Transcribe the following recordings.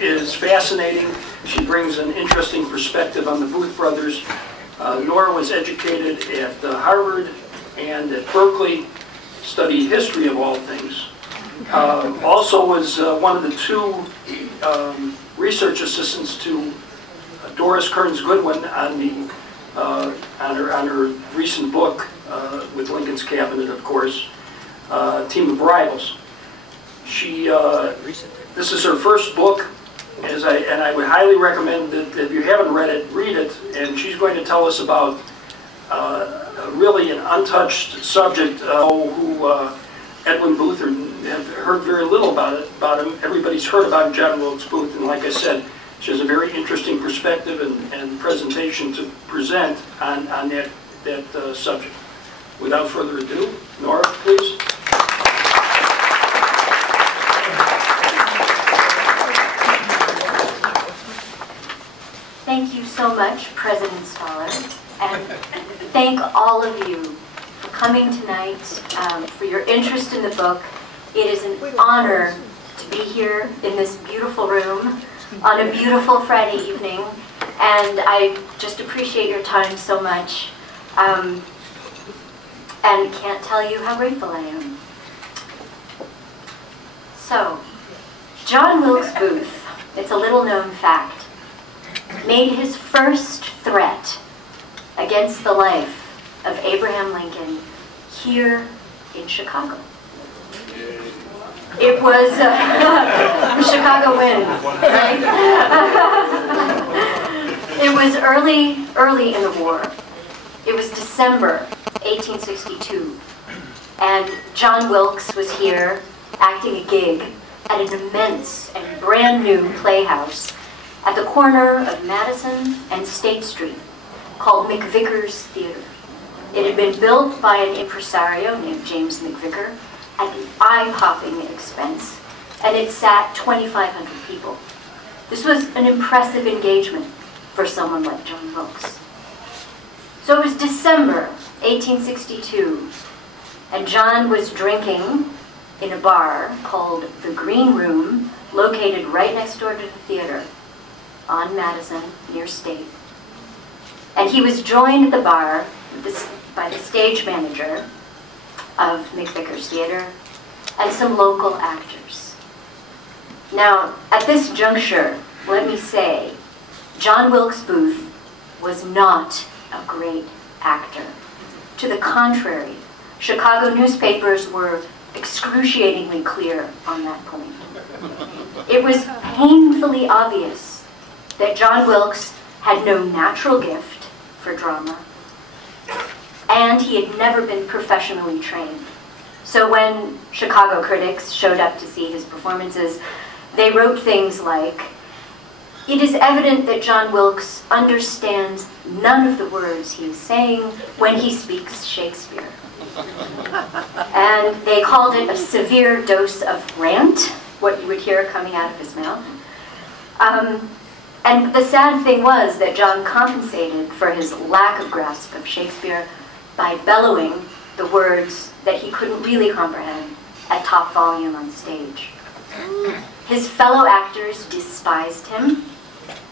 is fascinating. She brings an interesting perspective on the Booth brothers. Nora was educated at Harvard and at Berkeley, studied history of all things. Also was one of the two research assistants to Doris Kearns Goodwin on her recent book with Lincoln's Cabinet, of course, Team of Rivals. This is her first book, and I would highly recommend that if you haven't read it, read it. And she's going to tell us about really an untouched subject who Edwin Booth have heard very little about him. Everybody's heard about John Wilkes Booth, and like I said, she has a very interesting perspective and presentation to present on that subject. Without further ado, Nora, please. Thank you so much, President Stoller, and thank all of you for coming tonight, for your interest in the book. It is an honor to be here in this beautiful room on a beautiful Friday evening, and I just appreciate your time so much, and can't tell you how grateful I am. So, John Wilkes Booth, it's a little known fact, made his first threat against the life of Abraham Lincoln here in Chicago. It was Chicago win, right? It was early in the war. It was December 1862, and John Wilkes was here acting a gig at an immense and brand new playhouse at the corner of Madison and State Street called McVicker's Theater. It had been built by an impresario named James McVicker at an eye-popping expense, and it sat 2,500 people. This was an impressive engagement for someone like John Wilkes. So it was December 1862, and John was drinking in a bar called the Green Room, located right next door to the theater on Madison, near State. And he was joined at the bar by the stage manager of McVicker's Theater and some local actors. Now, at this juncture, let me say, John Wilkes Booth was not a great actor. To the contrary, Chicago newspapers were excruciatingly clear on that point. It was painfully obvious that John Wilkes had no natural gift for drama, and he had never been professionally trained. So when Chicago critics showed up to see his performances, they wrote things like, "It is evident that John Wilkes understands none of the words he is saying when he speaks Shakespeare." And they called it a severe dose of rant, what you would hear coming out of his mouth. And the sad thing was that John compensated for his lack of grasp of Shakespeare by bellowing the words that he couldn't really comprehend at top volume on stage. His fellow actors despised him.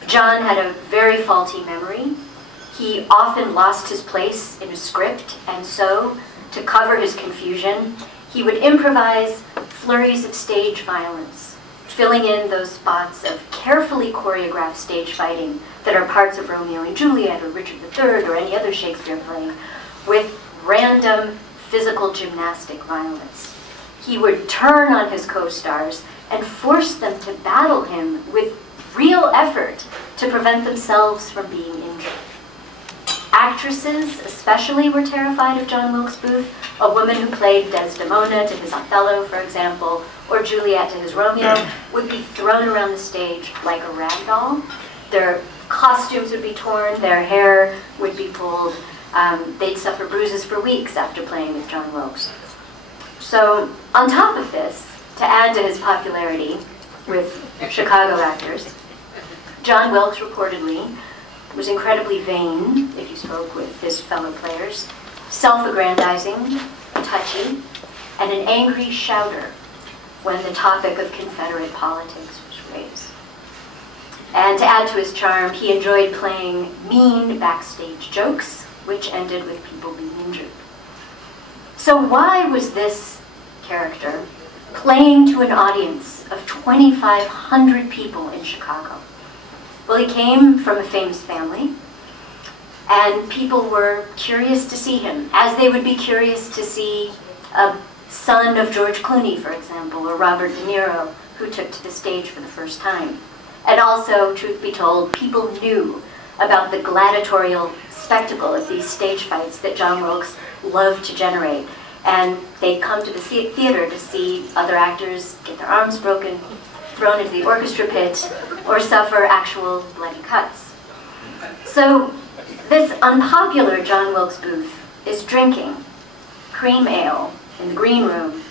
John had a very faulty memory. He often lost his place in a script, and so, to cover his confusion, he would improvise flurries of stage violence, filling in those spots of carefully choreographed stage fighting that are parts of Romeo and Juliet or Richard III or any other Shakespeare play, with random physical gymnastic violence. He would turn on his co-stars and force them to battle him with real effort to prevent themselves from being injured. Actresses especially were terrified of John Wilkes Booth. A woman who played Desdemona to his Othello, for example, or Juliet to his Romeo, would be thrown around the stage like a rag doll. Their costumes would be torn, their hair would be pulled. They'd suffer bruises for weeks after playing with John Wilkes. So, on top of this, to add to his popularity with Chicago actors, John Wilkes reportedly was incredibly vain, if you spoke with his fellow players, self-aggrandizing, touchy, and an angry shouter when the topic of Confederate politics was raised. And to add to his charm, he enjoyed playing mean backstage jokes, which ended with people being injured. So why was this character playing to an audience of 2,500 people in Chicago? Well, he came from a famous family, and people were curious to see him, as they would be curious to see a son of George Clooney, for example, or Robert De Niro, who took to the stage for the first time. And also, truth be told, people knew about the gladiatorial spectacle of these stage fights that John Wilkes loved to generate. And they'd come to the theater to see other actors get their arms broken, thrown into the orchestra pit, or suffer actual bloody cuts. So this unpopular John Wilkes Booth is drinking cream ale in the green room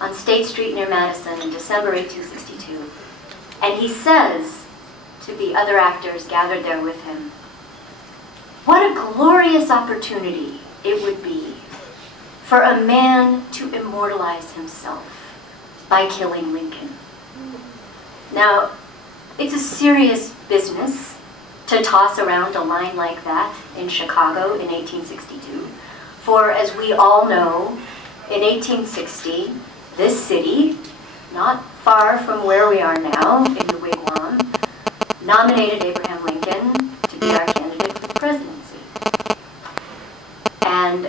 on State Street near Madison in December 1862. And he says to the other actors gathered there with him, "What a glorious opportunity it would be for a man to immortalize himself by killing Lincoln." Now, it's a serious business to toss around a line like that in Chicago in 1862. For as we all know, in 1860, this city, not far from where we are now, in the Wigwam, nominated Abraham Lincoln to be our candidate for the presidency. And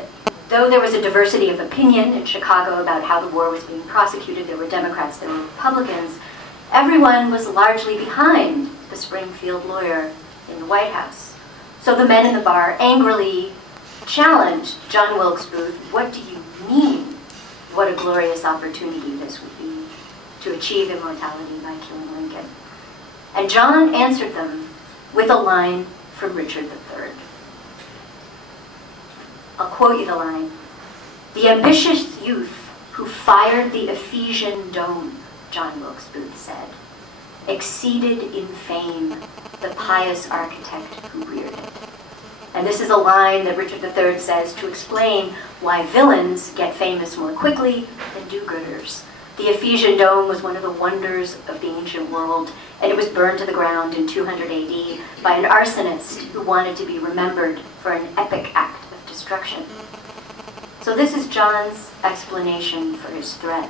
though there was a diversity of opinion in Chicago about how the war was being prosecuted, there were Democrats, there were Republicans, everyone was largely behind the Springfield lawyer in the White House. So the men in the bar angrily challenged John Wilkes Booth, "What do you mean? What a glorious opportunity this would be to achieve immortality by killing Lincoln." And John answered them with a line from Richard III. I'll quote you the line. "The ambitious youth who fired the Ephesian dome," John Wilkes Booth said, "exceeded in fame the pious architect who reared it." And this is a line that Richard III says to explain why villains get famous more quickly than do-gooders. The Ephesian dome was one of the wonders of the ancient world, and it was burned to the ground in 200 AD by an arsonist who wanted to be remembered for an epic act of destruction. So this is John's explanation for his threat.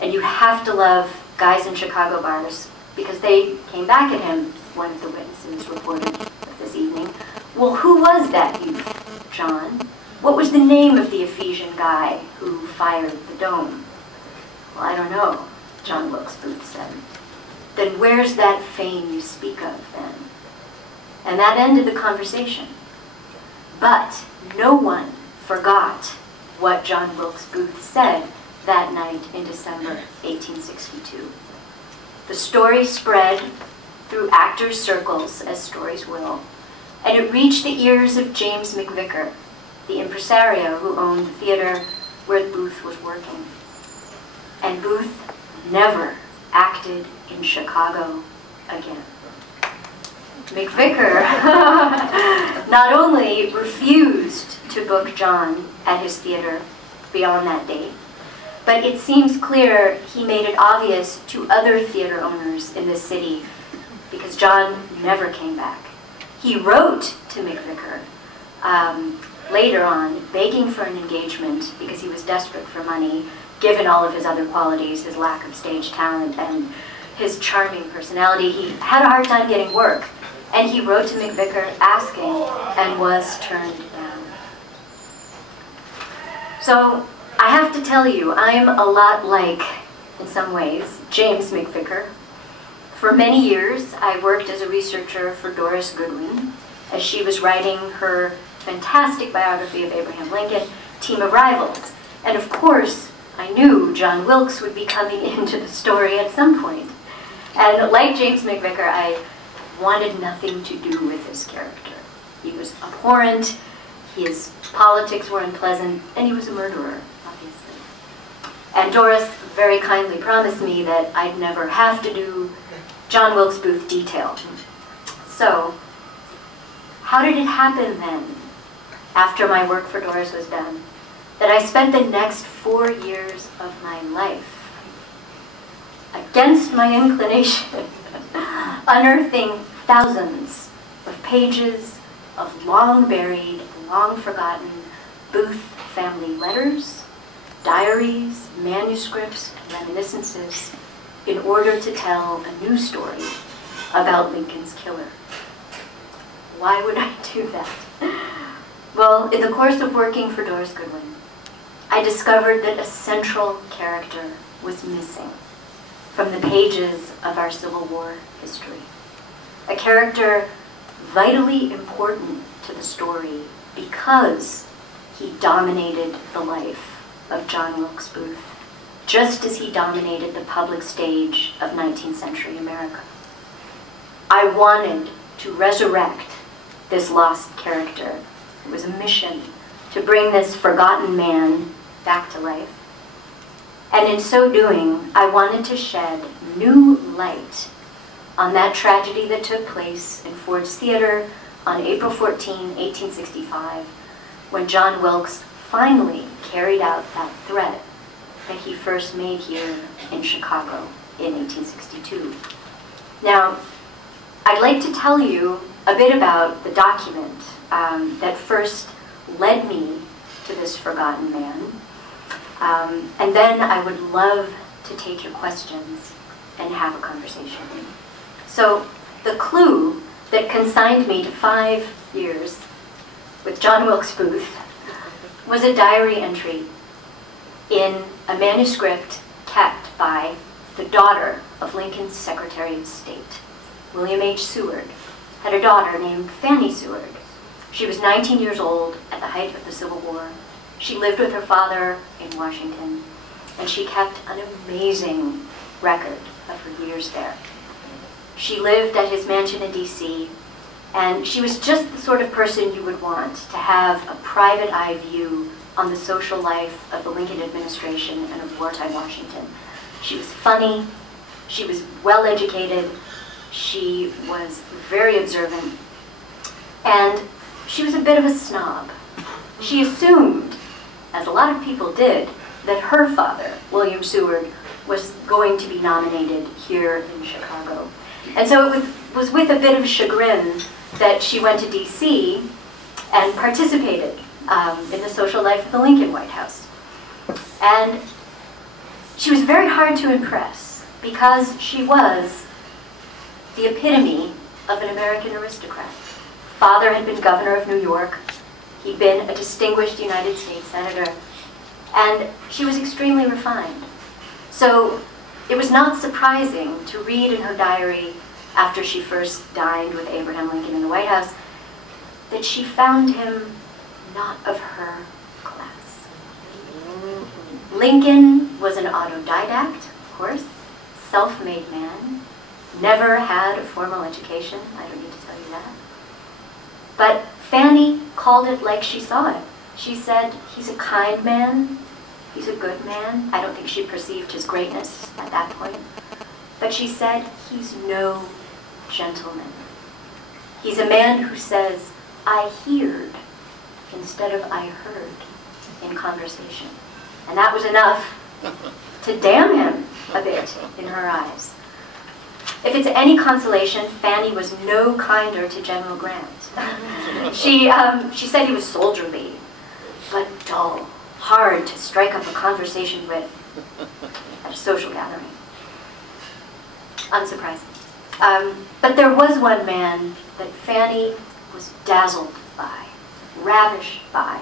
And you have to love guys in Chicago bars, because they came back at him, one of the witnesses reported this evening. "Well, who was that youth, John? What was the name of the Ephesian guy who fired the dome?" "Well, I don't know," John Wilkes Booth said. "Then where's that fame you speak of then?" And that ended the conversation. But no one forgot what John Wilkes Booth said that night in December 1862. The story spread through actors' circles, as stories will, and it reached the ears of James McVicker, the impresario who owned the theater where Booth was working. And Booth never acted in Chicago again. McVicker not only refused to book John at his theater beyond that date, but it seems clear he made it obvious to other theater owners in this city, because John never came back. He wrote to McVicker later on, begging for an engagement because he was desperate for money, given all of his other qualities, his lack of stage talent and his charming personality. He had a hard time getting work, and he wrote to McVicker asking and was turned down. So I have to tell you, I'm a lot like, in some ways, James McVicker. For many years, I worked as a researcher for Doris Goodwin as she was writing her fantastic biography of Abraham Lincoln, Team of Rivals. And of course, I knew John Wilkes would be coming into the story at some point. And like James McVicker, I wanted nothing to do with his character. He was abhorrent, his politics were unpleasant, and he was a murderer, obviously. And Doris very kindly promised me that I'd never have to do John Wilkes Booth detail. So, how did it happen then, after my work for Doris was done, that I spent the next 4 years of my life, against my inclination, unearthing thousands of pages of long-buried, long-forgotten Booth family letters, diaries, manuscripts, and reminiscences in order to tell a new story about Lincoln's killer. Why would I do that? Well, in the course of working for Doris Goodwin, I discovered that a central character was missing from the pages of our Civil War history. A character vitally important to the story because he dominated the life of John Wilkes Booth, just as he dominated the public stage of 19th century America. I wanted to resurrect this lost character. It was a mission to bring this forgotten man back to life. And in so doing, I wanted to shed new light on that tragedy that took place in Ford's Theater on April 14, 1865, when John Wilkes finally carried out that threat that he first made here in Chicago in 1862. Now, I'd like to tell you a bit about the document that first led me to this forgotten man. And then I would love to take your questions and have a conversation. So the clue that consigned me to 5 years with John Wilkes Booth was a diary entry in a manuscript kept by the daughter of Lincoln's Secretary of State. William H. Seward had a daughter named Fanny Seward. She was 19 years old at the height of the Civil War. She lived with her father in Washington, and she kept an amazing record of her years there. She lived at his mansion in D.C., and she was just the sort of person you would want to have a private eye view on the social life of the Lincoln administration and of wartime Washington. She was funny, she was well educated, she was very observant, and she was a bit of a snob. She assumed, as a lot of people did, that her father, William Seward, was going to be nominated here in Chicago. And so it was with a bit of chagrin that she went to D.C. and participated in the social life of the Lincoln White House. And she was very hard to impress because she was the epitome of an American aristocrat. Father had been governor of New York. He'd been a distinguished United States senator. And she was extremely refined. So it was not surprising to read in her diary after she first dined with Abraham Lincoln in the White House that she found him not of her class. Lincoln was an autodidact, of course, self-made man, never had a formal education. I don't need to tell you that. But Fanny called it like she saw it. She said, he's a kind man, he's a good man. I don't think she perceived his greatness at that point. But she said, he's no gentleman. He's a man who says, I heard instead of I heard in conversation. And that was enough to damn him a bit in her eyes. If it's any consolation, Fanny was no kinder to General Grant. She said he was soldierly, but dull, hard to strike up a conversation with at a social gathering. Unsurprising. But there was one man that Fanny was dazzled by, ravished by,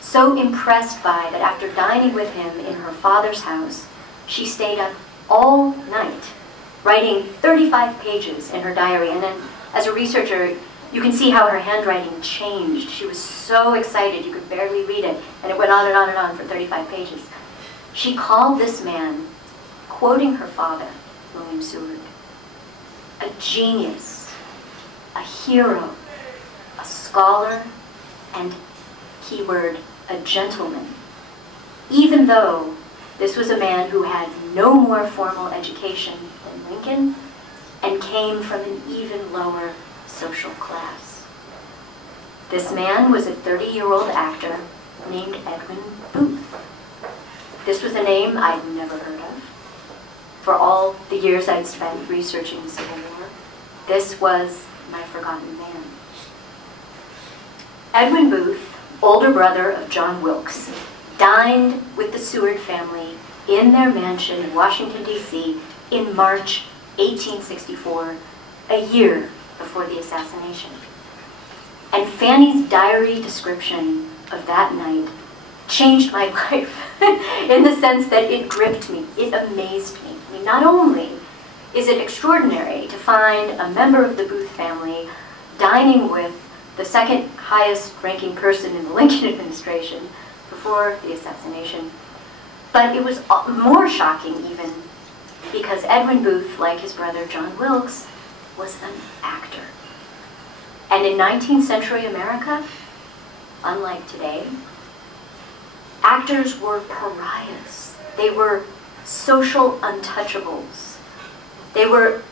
so impressed by that after dining with him in her father's house, she stayed up all night writing 35 pages in her diary. And then as a researcher, you can see how her handwriting changed. She was so excited, you could barely read it, and it went on and on and on for 35 pages. She called this man, quoting her father, William Seward, a genius, a hero, a scholar, and, keyword, a gentleman, even though this was a man who had no more formal education than Lincoln and came from an even lower social class. This man was a 30-year-old actor named Edwin Booth. This was a name I'd never heard of for all the years I'd spent researching the Civil War. This was my forgotten man. Edwin Booth, older brother of John Wilkes, dined with the Seward family in their mansion in Washington, D.C. in March 1864, a year before the assassination. And Fanny's diary description of that night changed my life in the sense that it gripped me, it amazed me. I mean, not only is it extraordinary to find a member of the Booth family dining with the second highest ranking person in the Lincoln administration before the assassination, but it was more shocking even because Edwin Booth, like his brother John Wilkes, was an actor. And in 19th century America, unlike today, actors were pariahs. They were social untouchables. They were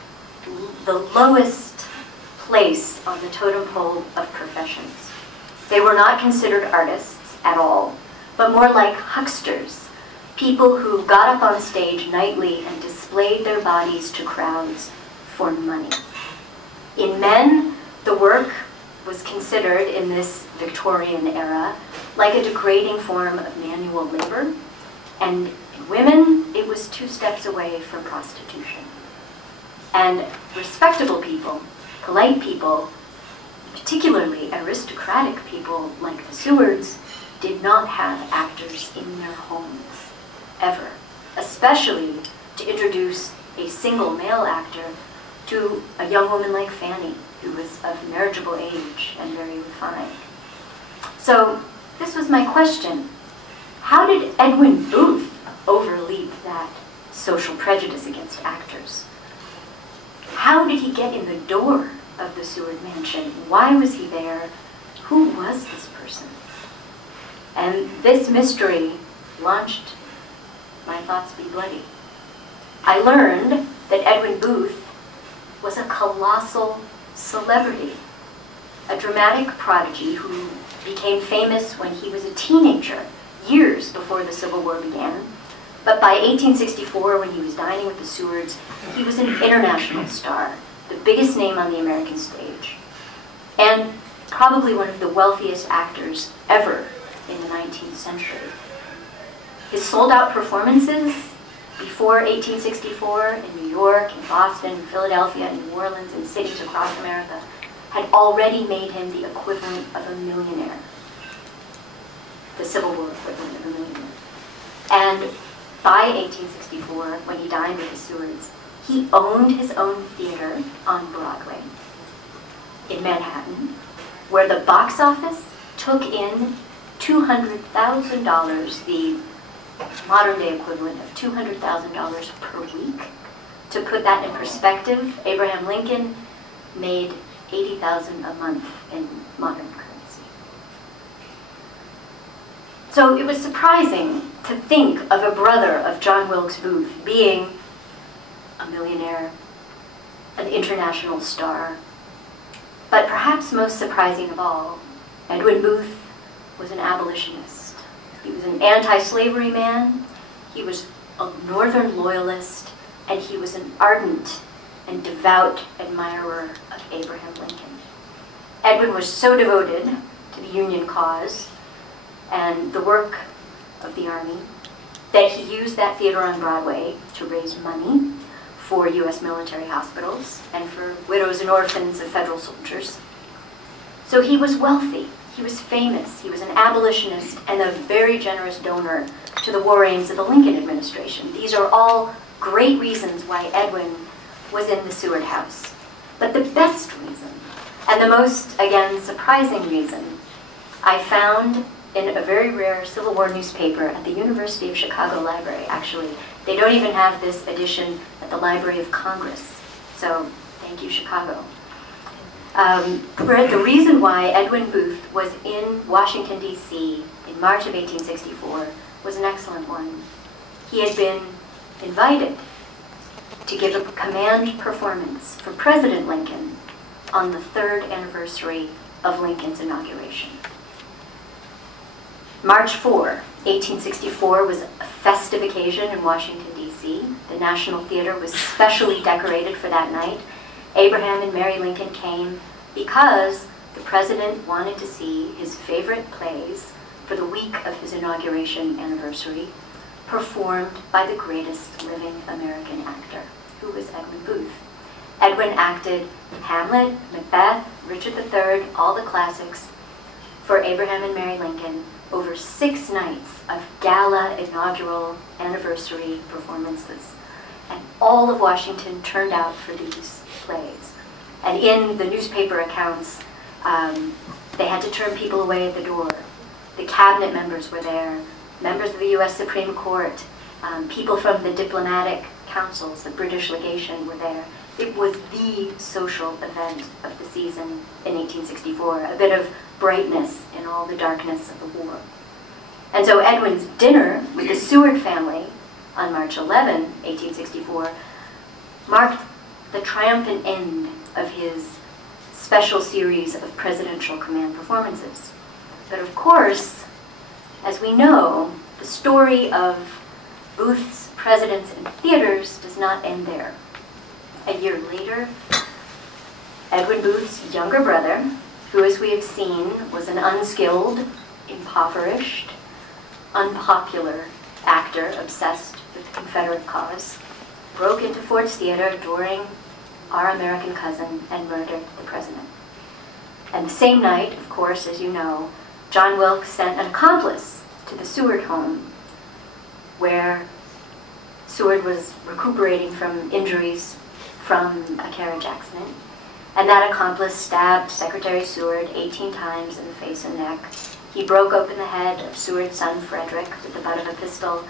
the lowest place on the totem pole of professions. They were not considered artists at all, but more like hucksters, people who got up on stage nightly and displayed their bodies to crowds for money. In men, the work was considered in this Victorian era like a degrading form of manual labor, and in women, it was 2 steps away from prostitution. And respectable people, polite people, particularly aristocratic people like the Sewards, did not have actors in their homes, ever, especially to introduce a single male actor to a young woman like Fanny, who was of marriageable age and very refined. So this was my question. How did Edwin Booth overleap that social prejudice against actors? How did he get in the door of the Seward mansion? Why was he there? Who was this person? And this mystery launched My Thoughts Be Bloody. I learned that Edwin Booth was a colossal celebrity, a dramatic prodigy who became famous when he was a teenager, years before the Civil War began. But by 1864, when he was dining with the Sewards, he was an international star, the biggest name on the American stage, and probably one of the wealthiest actors ever in the 19th century. His sold-out performances before 1864 in New York, in Boston, in Philadelphia, in New Orleans, in cities across America had already made him the equivalent of a millionaire, the Civil War equivalent of a millionaire. And by 1864, when he dined with the Sewards, he owned his own theater on Broadway in Manhattan, where the box office took in $200,000, the modern-day equivalent of $200,000 per week. To put that in perspective, Abraham Lincoln made $80,000 a month in modern currency. So it was surprising to think of a brother of John Wilkes Booth being a millionaire, an international star. But perhaps most surprising of all, Edwin Booth was an abolitionist. He was an anti-slavery man, he was a Northern loyalist, and he was an ardent and devout admirer of Abraham Lincoln. Edwin was so devoted to the Union cause and the work of the Army that he used that theater on Broadway to raise money for U.S. military hospitals and for widows and orphans of federal soldiers. So he was wealthy, he was famous, he was an abolitionist and a very generous donor to the war aims of the Lincoln administration. These are all great reasons why Edwin was in the Seward house. But the best reason, and the most, again, surprising reason, I found in a very rare Civil War newspaper at the University of Chicago Library. Actually, they don't even have this edition at the Library of Congress. So, thank you, Chicago. The reason why Edwin Booth was in Washington, D.C. in March of 1864 was an excellent one. He had been invited to give a command performance for President Lincoln on the 3rd anniversary of Lincoln's inauguration. March 4, 1864 was a festive occasion in Washington, D.C. The National Theater was specially decorated for that night, Abraham and Mary Lincoln came because the president wanted to see his favorite plays for the week of his inauguration anniversary performed by the greatest living American actor, who was Edwin Booth. Edwin acted Hamlet, Macbeth, Richard III, all the classics for Abraham and Mary Lincoln over 6 nights of gala inaugural anniversary performances. And all of Washington turned out for these plays. And in the newspaper accounts, they had to turn people away at the door. The cabinet members were there, members of the U.S. Supreme Court, people from the diplomatic councils, the British legation were there. It was the social event of the season in 1864, a bit of brightness in all the darkness of the war. And so Edwin's dinner with the Seward family on March 11, 1864, marked the triumphant end of his special series of presidential command performances. But of course, as we know, the story of Booth's presidents in theaters does not end there. A year later, Edwin Booth's younger brother, who, as we have seen, was an unskilled, impoverished, unpopular actor obsessed with the Confederate cause, broke into Ford's Theater during Our American Cousin and murdered the president. And the same night, of course, as you know, John Wilkes sent an accomplice to the Seward home, where Seward was recuperating from injuries from a carriage accident. And that accomplice stabbed Secretary Seward 18 times in the face and neck. He broke open the head of Seward's son, Frederick, with the butt of a pistol.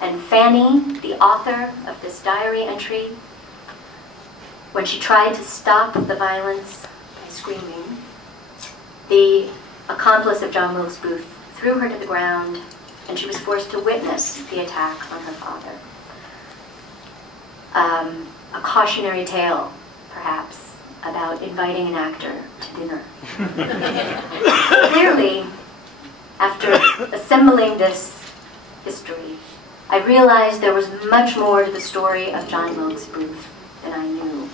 And Fanny, the author of this diary entry, when she tried to stop the violence by screaming, the accomplice of John Wilkes Booth threw her to the ground, and she was forced to witness the attack on her father. A cautionary tale, perhaps, about inviting an actor to dinner. Clearly, after assembling this history, I realized there was much more to the story of John Wilkes Booth than I knew.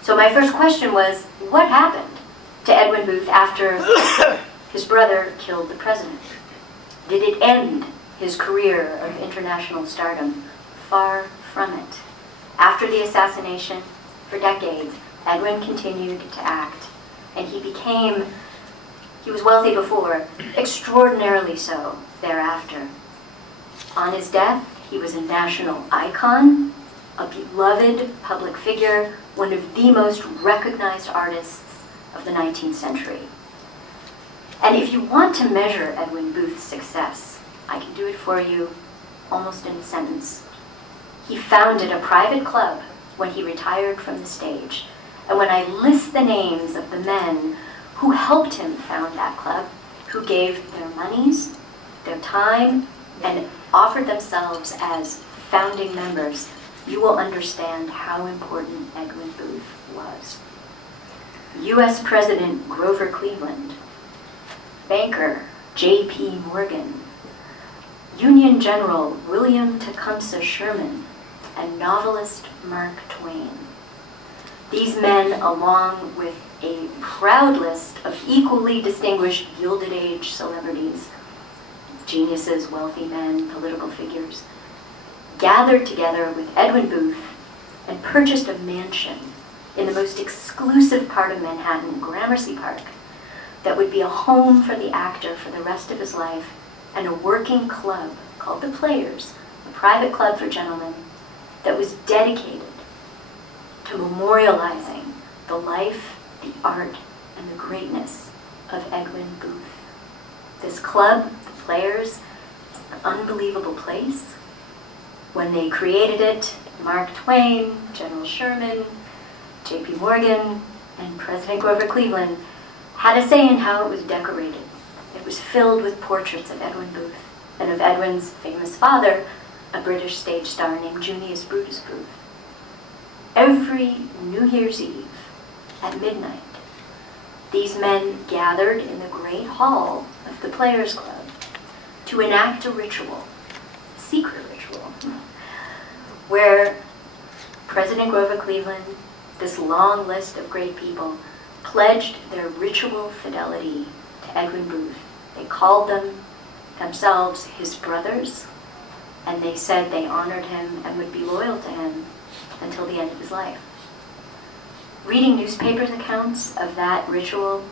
So my first question was, what happened to Edwin Booth after his brother killed the president? Did it end his career of international stardom? Far from it. After the assassination, for decades, Edwin continued to act, and he was wealthy before, extraordinarily so thereafter. On his death, he was a national icon, a beloved public figure, one of the most recognized artists of the 19th century. And if you want to measure Edwin Booth's success, I can do it for you almost in a sentence. He founded a private club when he retired from the stage. And when I list the names of the men who helped him found that club, who gave their monies, their time, and offered themselves as founding members, you will understand how important Edwin Booth was. U.S. President Grover Cleveland, banker J.P. Morgan, Union General William Tecumseh Sherman, and novelist Mark Twain. These men, along with a proud list of equally distinguished Gilded Age celebrities, geniuses, wealthy men, political figures, gathered together with Edwin Booth and purchased a mansion in the most exclusive part of Manhattan, Gramercy Park, that would be a home for the actor for the rest of his life, and a working club called the Players, a private club for gentlemen that was dedicated to memorializing the life, the art, and the greatness of Edwin Booth. This club, the Players, is an unbelievable place. When they created it, Mark Twain, General Sherman, J.P. Morgan, and President Grover Cleveland had a say in how it was decorated. It was filled with portraits of Edwin Booth and of Edwin's famous father, a British stage star named Junius Booth. Every New Year's Eve at midnight, these men gathered in the great hall of the Players Club to enact a ritual, a secret ritual, where President Grover Cleveland, this long list of great people, pledged their ritual fidelity to Edwin Booth. They called themselves his brothers, and they said they honored him and would be loyal to him until the end of his life. Reading newspapers accounts of that ritual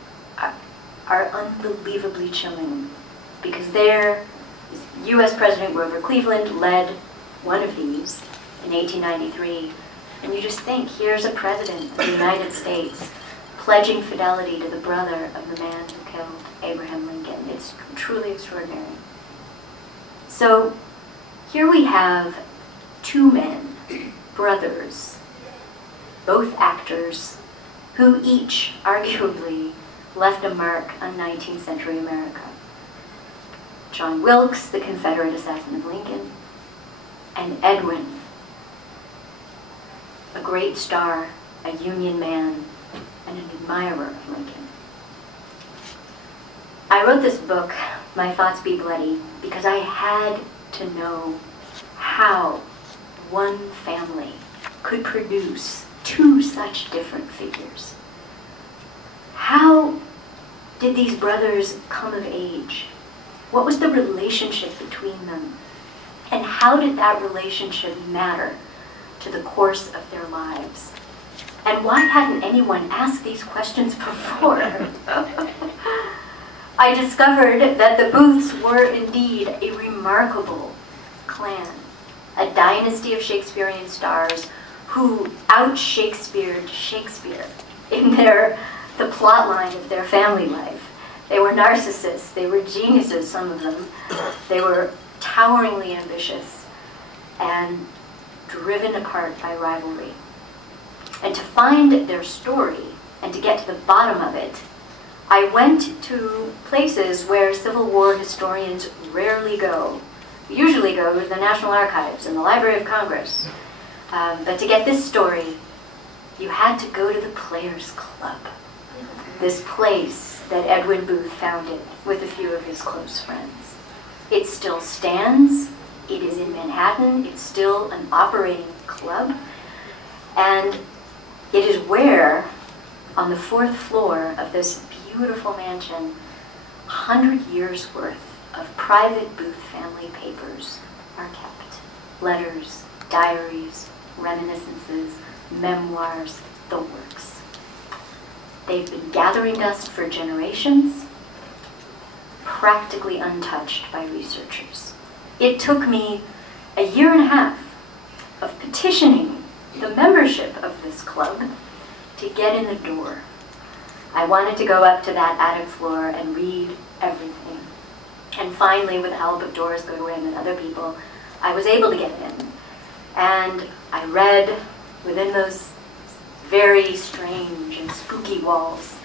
are unbelievably chilling, because there, U.S. President Grover Cleveland led one of these in 1893, and you just think, here's a president of the United States pledging fidelity to the brother of the man who killed Abraham Lincoln. It's truly extraordinary. So here we have two men, brothers, both actors, who each arguably left a mark on 19th century America. John Wilkes, the Confederate assassin of Lincoln, and Edwin, a great star, a Union man, and an admirer of Lincoln. I wrote this book, My Thoughts Be Bloody, because I had to know how one family could produce two such different figures. How did these brothers come of age? What was the relationship between them? And how did that relationship matter to the course of their lives? And why hadn't anyone asked these questions before? I discovered that the Booths were indeed a remarkable clan, a dynasty of Shakespearean stars who out-Shakespeared Shakespeare in the plot line of their family life. They were narcissists, they were geniuses, some of them. They were toweringly ambitious and driven apart by rivalry. And to find their story and to get to the bottom of it, I went to places where Civil War historians rarely go. We usually go to the National Archives and the Library of Congress. But to get this story, you had to go to the Players Club, this place that Edwin Booth founded with a few of his close friends. It still stands. It is in Manhattan. It's still an operating club. And it is where, on the 4th floor of this beautiful mansion, 100 years worth of private Booth family papers are kept. Letters, diaries, reminiscences, memoirs, the works. They've been gathering dust for generations, practically untouched by researchers. It took me a year and a half of petitioning the membership of this club to get in the door. I wanted to go up to that attic floor and read everything. And finally, with the help of Doris Goodwin and other people, I was able to get in. And I read within those very strange and spooky walls,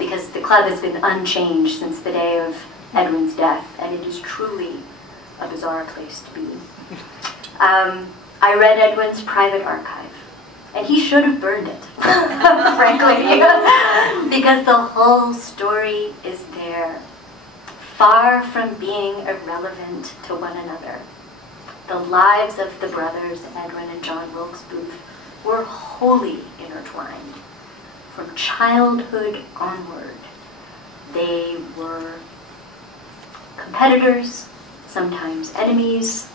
because the club has been unchanged since the day of Edwin's death, and it is truly a bizarre place to be. I read Edwin's private archive, and he should have burned it, frankly, because the whole story is there, far from being irrelevant to one another. The lives of the brothers, Edwin and John Wilkes Booth, were wholly intertwined. From childhood onward, they were competitors, sometimes enemies.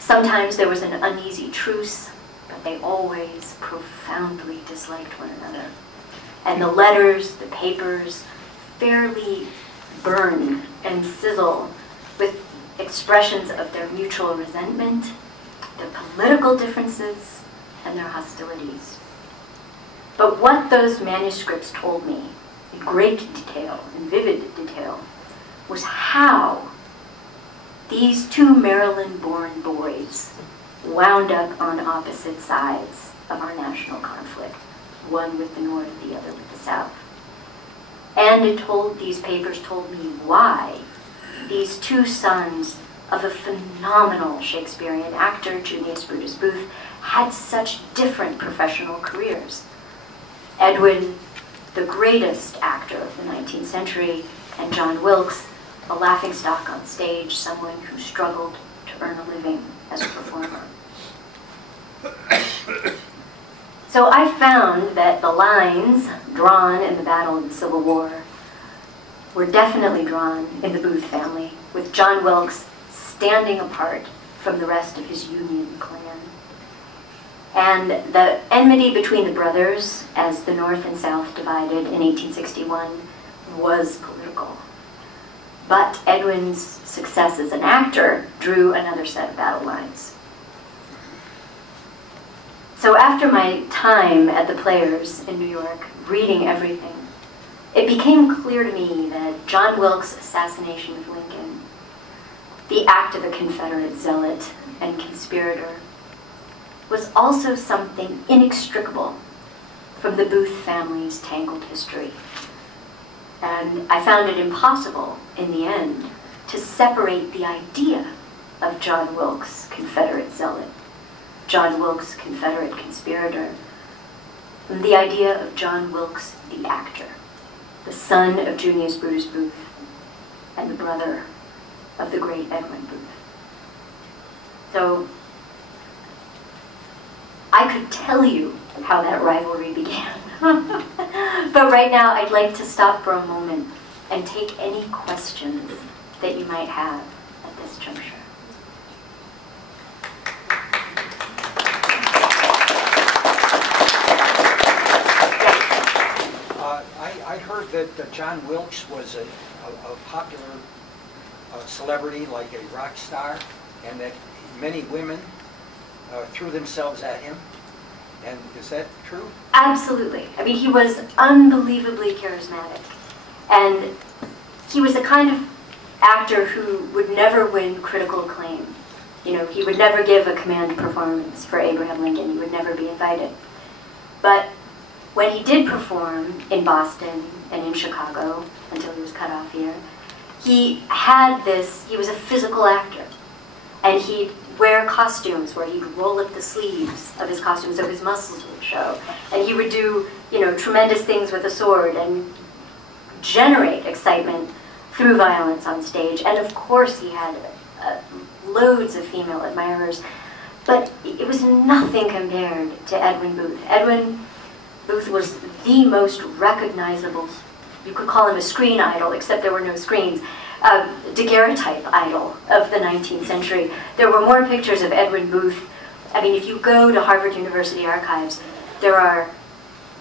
Sometimes there was an uneasy truce, but they always profoundly disliked one another. And the letters, the papers, fairly burn and sizzle with expressions of their mutual resentment, their political differences, and their hostilities. But what those manuscripts told me, in great detail, in vivid detail, was how these two Maryland-born boys wound up on opposite sides of our national conflict, one with the North, the other with the South. And these papers told me why these two sons of a phenomenal Shakespearean actor, Junius Booth, had such different professional careers. Edwin, the greatest actor of the 19th century, and John Wilkes, a laughingstock on stage, someone who struggled to earn a living as a performer. So I found that the lines drawn in the battle of the Civil War were definitely drawn in the Booth family, with John Wilkes standing apart from the rest of his Union clan. And the enmity between the brothers, as the North and South divided in 1861, was political. But Edwin's success as an actor drew another set of battle lines. So after my time at the Players in New York, reading everything, it became clear to me that John Wilkes' assassination of Lincoln, the act of a Confederate zealot and conspirator, was also something inextricable from the Booth family's tangled history. And I found it impossible, in the end, to separate the idea of John Wilkes, Confederate zealot, John Wilkes, Confederate conspirator, from the idea of John Wilkes, the actor, the son of Junius Booth, and the brother of the great Edwin Booth. So I could tell you how that rivalry began. But right now, I'd like to stop for a moment and take any questions that you might have at this juncture. I heard that John Wilkes was a popular celebrity, like a rock star, and that many women threw themselves at him. And is that true? Absolutely. I mean, he was unbelievably charismatic. And he was the kind of actor who would never win critical acclaim. You know, he would never give a command performance for Abraham Lincoln. He would never be invited. But when he did perform in Boston and in Chicago, until he was cut off here, he was a physical actor. And he'd wear costumes where he'd roll up the sleeves of his costumes so his muscles would show. And he would do, tremendous things with a sword and generate excitement through violence on stage. And of course he had loads of female admirers, but it was nothing compared to Edwin Booth. Edwin Booth was the most recognizable, you could call him a screen idol, except there were no screens, daguerreotype idol of the 19th century. There were more pictures of Edwin Booth. I mean, if you go to Harvard University archives, there are,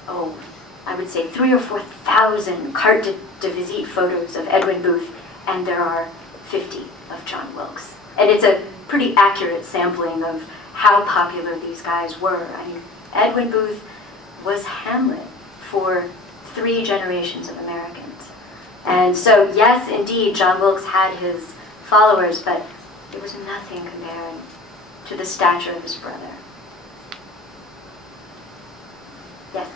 I would say 3,000 or 4,000 carte de visite photos of Edwin Booth, and there are 50 of John Wilkes. And it's a pretty accurate sampling of how popular these guys were. I mean, Edwin Booth was Hamlet for 3 generations of Americans. And so, yes, indeed, John Wilkes had his followers, but it was nothing compared to the stature of his brother. Yes?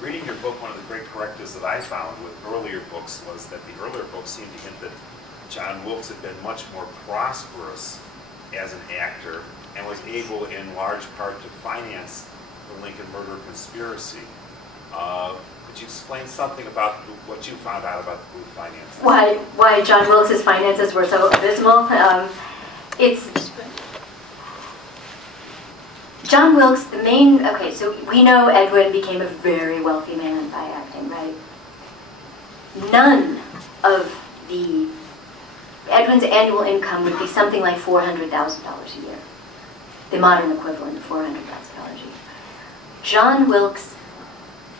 Reading your book, one of the great correctives that I found with earlier books was that the earlier books seemed to hint that John Wilkes had been much more prosperous as an actor and was able in large part to finance the Lincoln murder conspiracy. Could you explain something about what you found out about the Booth finances? Why John Wilkes' finances were so abysmal? John Wilkes, so we know Edwin became a very wealthy man by acting, right? None of Edwin's annual income would be something like $400,000 a year, the modern equivalent of $400,000 a year. John Wilkes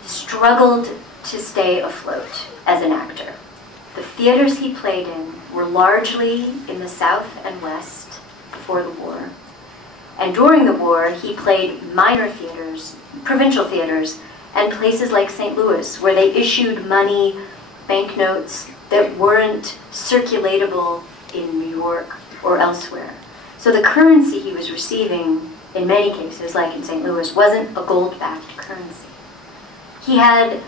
struggled to stay afloat as an actor. The theaters he played in were largely in the South and West before the war. And during the war, he played minor theaters, provincial theaters, and places like St. Louis, where they issued money, banknotes, that weren't circulatable in New York or elsewhere. So the currency he was receiving, in many cases, like in St. Louis, wasn't a gold-backed currency. He had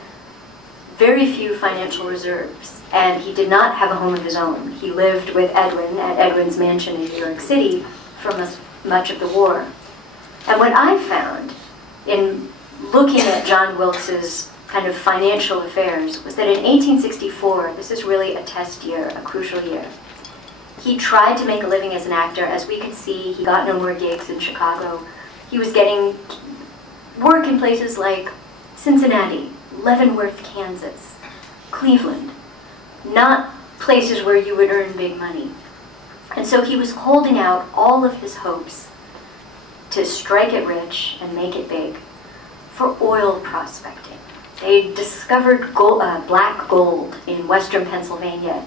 very few financial reserves, and he did not have a home of his own. He lived with Edwin at Edwin's mansion in New York City for much of the war. And what I found in looking at John Wilkes' kind of financial affairs was that in 1864, this is really a test year, a crucial year, he tried to make a living as an actor. As we could see, he got no more gigs in Chicago. He was getting work in places like Cincinnati, Leavenworth, Kansas, Cleveland, not places where you would earn big money. And so he was holding out all of his hopes to strike it rich and make it big for oil prospecting. They discovered black gold in western Pennsylvania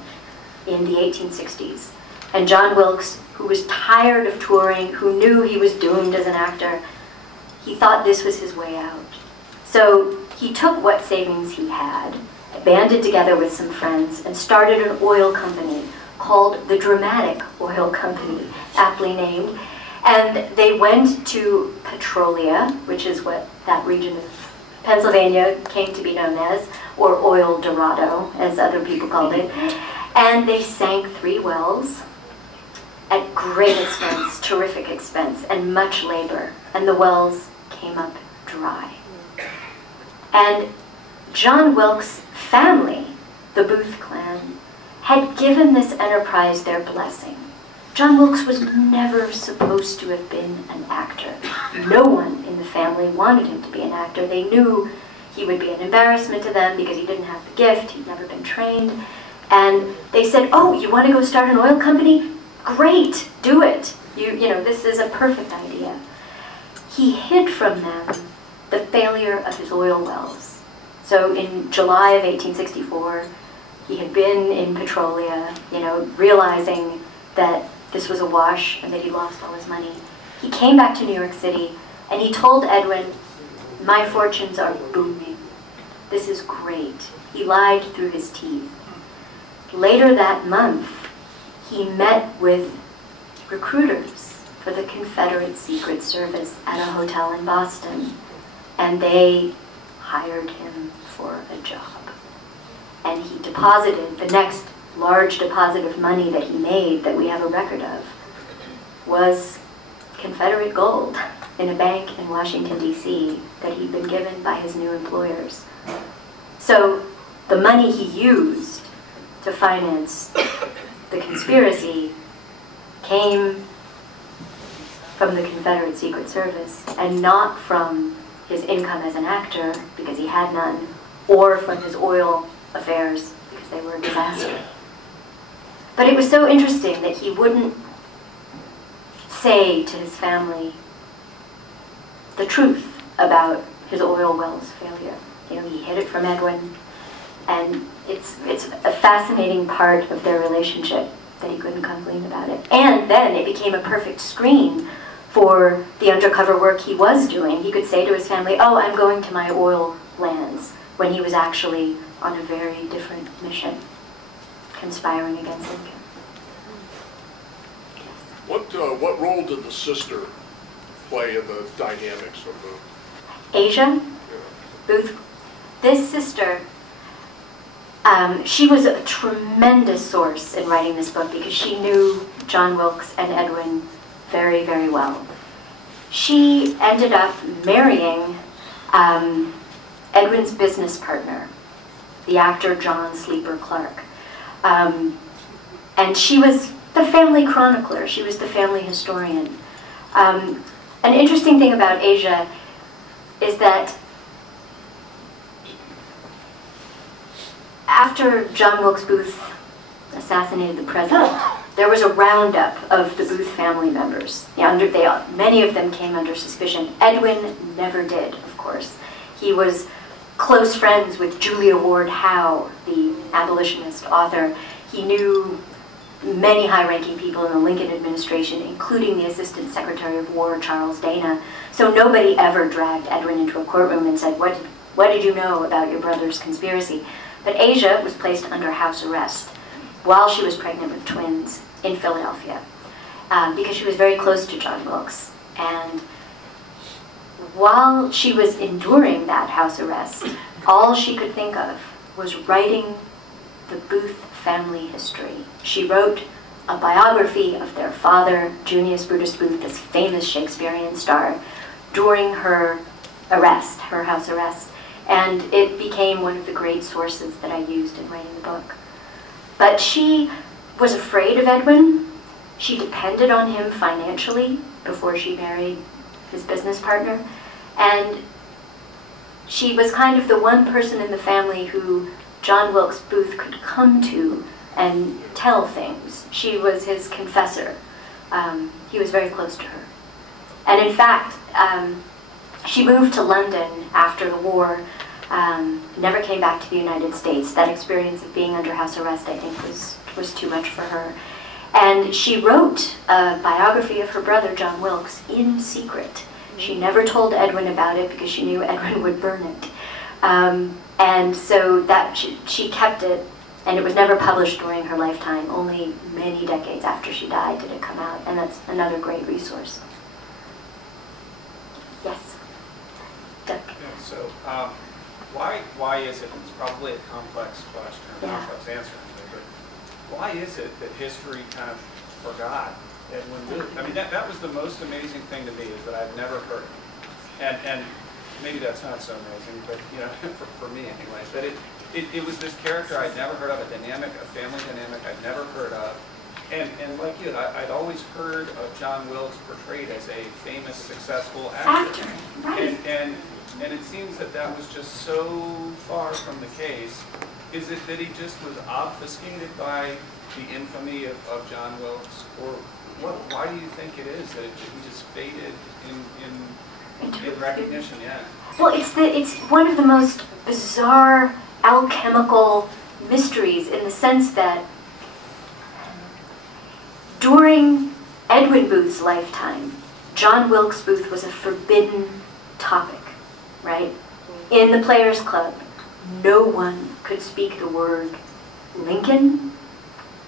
in the 1860s. And John Wilkes, who was tired of touring, who knew he was doomed as an actor, he thought this was his way out. So he took what savings he had, banded together with some friends, and started an oil company called the Dramatic Oil Company, aptly named. And they went to Petrolia, which is what that region of Pennsylvania came to be known as, or Oil Dorado, as other people called it. And they sank 3 wells at great expense, terrific expense, and much labor. And the wells came up dry. And John Wilkes' family, the Booth clan, had given this enterprise their blessing. John Wilkes was never supposed to have been an actor. No one in the family wanted him to be an actor. They knew he would be an embarrassment to them because he didn't have the gift, he'd never been trained. And they said, oh, you want to go start an oil company? Great, do it. You know, this is a perfect idea. He hid from them the failure of his oil wells. So in July of 1864, he had been in Petrolia, you know, realizing that this was a wash and that he lost all his money. He came back to New York City and he told Edwin, my fortunes are booming. This is great. He lied through his teeth. Later that month, he met with recruiters for the Confederate Secret Service at a hotel in Boston, and they hired him for a job. And he deposited, the next large deposit of money that he made that we have a record of was Confederate gold in a bank in Washington, D.C. that he'd been given by his new employers. So the money he used to finance the conspiracy came from the Confederate Secret Service and not from his income as an actor, because he had none, or from his oil affairs, because they were a disaster. But it was so interesting that he wouldn't say to his family the truth about his oil wells failure. You know, he hid it from Edwin, and it's a fascinating part of their relationship that he couldn't come clean about it. And then it became a perfect screen for the undercover work he was doing. He could say to his family, oh, I'm going to my oil lands, when he was actually on a very different mission, conspiring against Lincoln. What role did the sister play in the dynamics of the... Asia Booth, this sister, she was a tremendous source in writing this book because she knew John Wilkes and Edwin very, very well. She ended up marrying Edwin's business partner, the actor John Sleeper Clark. And she was the family chronicler. She was the family historian. An interesting thing about Asia is that after John Wilkes Booth assassinated the president, there was a roundup of the Booth family members. Many of them came under suspicion. Edwin never did, of course. He was close friends with Julia Ward Howe, the abolitionist author. He knew many high-ranking people in the Lincoln administration, including the Assistant Secretary of War, Charles Dana. So nobody ever dragged Edwin into a courtroom and said, what did you know about your brother's conspiracy? But Asia was placed under house arrest while she was pregnant with twins in Philadelphia, because she was very close to John Wilkes. And while she was enduring that house arrest, all she could think of was writing the Booth family history. She wrote a biography of their father, Junius Booth, this famous Shakespearean star, during her arrest, her house arrest. And it became one of the great sources that I used in writing the book. But she was afraid of Edwin. She depended on him financially before she married his business partner. And she was kind of the one person in the family who John Wilkes Booth could come to and tell things. She was his confessor. He was very close to her. And in fact, she moved to London after the war, never came back to the United States. That experience of being under house arrest, I think, was too much for her. And she wrote a biography of her brother, John Wilkes, in secret. She never told Edwin about it because she knew Edwin would burn it. And so that she kept it, and it was never published during her lifetime. Only many decades after she died did it come out, and that's another great resource. Yes? Doug? Yeah, so why is it, it's probably a complex question, a complex answer, but why is it that history kind of forgot Edwin Booth? I mean, that was the most amazing thing to me, is that I've never heard of it. And maybe that's not so amazing, but you know, for me anyway. But it was this character I'd never heard of, a dynamic, a family dynamic I'd never heard of. And like you, I'd always heard of John Wilkes portrayed as a famous, successful actor. Right. And it seems that was just so far from the case. Is it that he just was obfuscated by the infamy of John Wilkes? Or why do you think it is that he just faded in recognition? Yeah. Well, it's one of the most bizarre alchemical mysteries, in the sense that during Edwin Booth's lifetime, John Wilkes Booth was a forbidden topic, right? In the Players Club, no one could speak the word Lincoln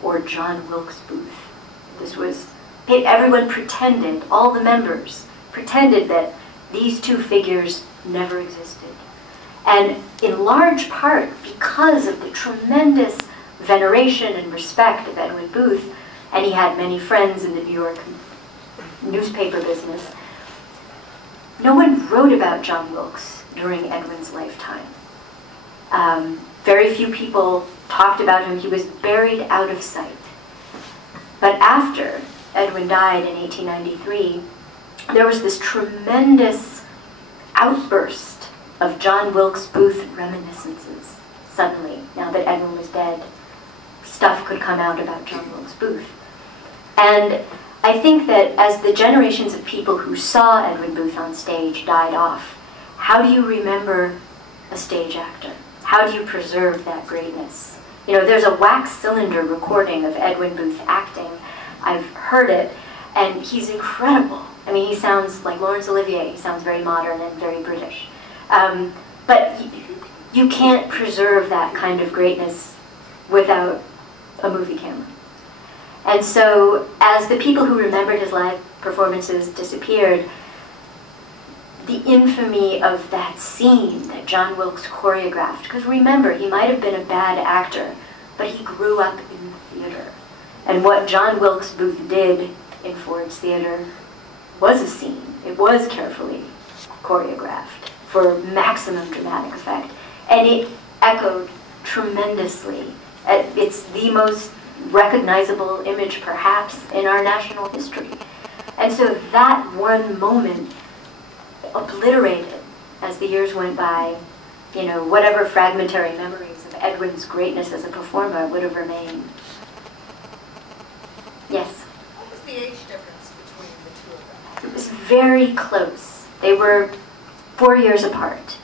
or John Wilkes Booth. Everyone pretended, all the members pretended that these two figures never existed. And in large part because of the tremendous veneration and respect of Edwin Booth, and he had many friends in the New York newspaper business, no one wrote about John Wilkes during Edwin's lifetime. Very few people talked about him. He was buried out of sight. But after Edwin died in 1893, there was this tremendous outburst of John Wilkes Booth reminiscences. Suddenly, now that Edwin was dead, stuff could come out about John Wilkes Booth. And I think that as the generations of people who saw Edwin Booth on stage died off, how do you remember a stage actor? How do you preserve that greatness? You know, there's a wax cylinder recording of Edwin Booth acting. I've heard it, and he's incredible. I mean, he sounds like Laurence Olivier. He sounds very modern and very British. But you can't preserve that kind of greatness without a movie camera. And so, as the people who remembered his live performances disappeared, the infamy of that scene that John Wilkes choreographed, because remember, he might have been a bad actor, but he grew up in the theater. And what John Wilkes Booth did in Ford's Theater was a scene. It was carefully choreographed for maximum dramatic effect. And it echoed tremendously. It's the most recognizable image, perhaps, in our national history. And so that one moment obliterated, as the years went by, you know, whatever fragmentary memories of Edwin's greatness as a performer would have remained. Yes? What was the age difference between the two of them? It was very close. They were 4 years apart.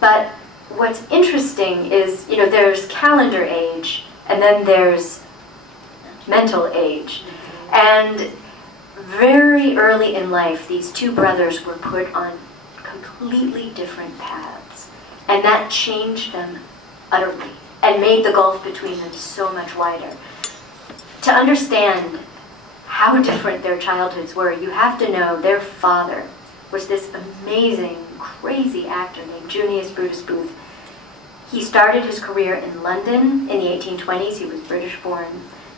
But what's interesting is, you know, there's calendar age, and then there's mental age. And very early in life, these two brothers were put on completely different paths. And that changed them utterly and made the gulf between them so much wider. To understand how different their childhoods were, you have to know their father was this amazing, crazy actor named Junius Booth. He started his career in London in the 1820s. He was British born.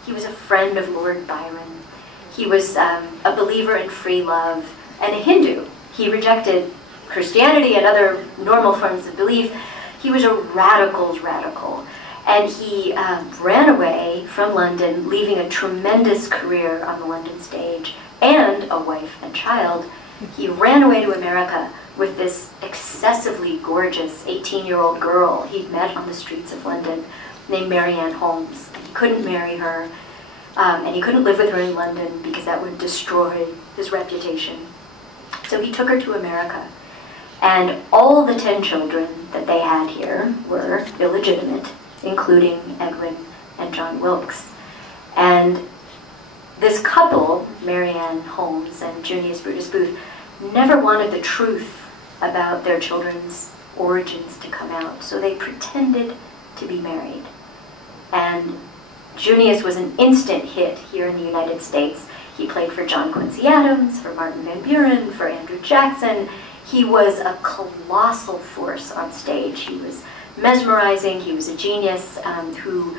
He was a friend of Lord Byron. He was a believer in free love and a Hindu. He rejected Christianity and other normal forms of belief. He was a radical's radical. And he ran away from London, leaving a tremendous career on the London stage and a wife and child. He ran away to America, with this excessively gorgeous 18-year-old girl he'd met on the streets of London named Marianne Holmes. And he couldn't marry her, and he couldn't live with her in London because that would destroy his reputation. So he took her to America. And all the 10 children that they had here were illegitimate, including Edwin and John Wilkes. And this couple, Marianne Holmes and Junius Booth, never wanted the truth about their children's origins to come out, so they pretended to be married. And Junius was an instant hit here in the United States. He played for John Quincy Adams, for Martin Van Buren, for Andrew Jackson. He was a colossal force on stage. He was mesmerizing. He was a genius who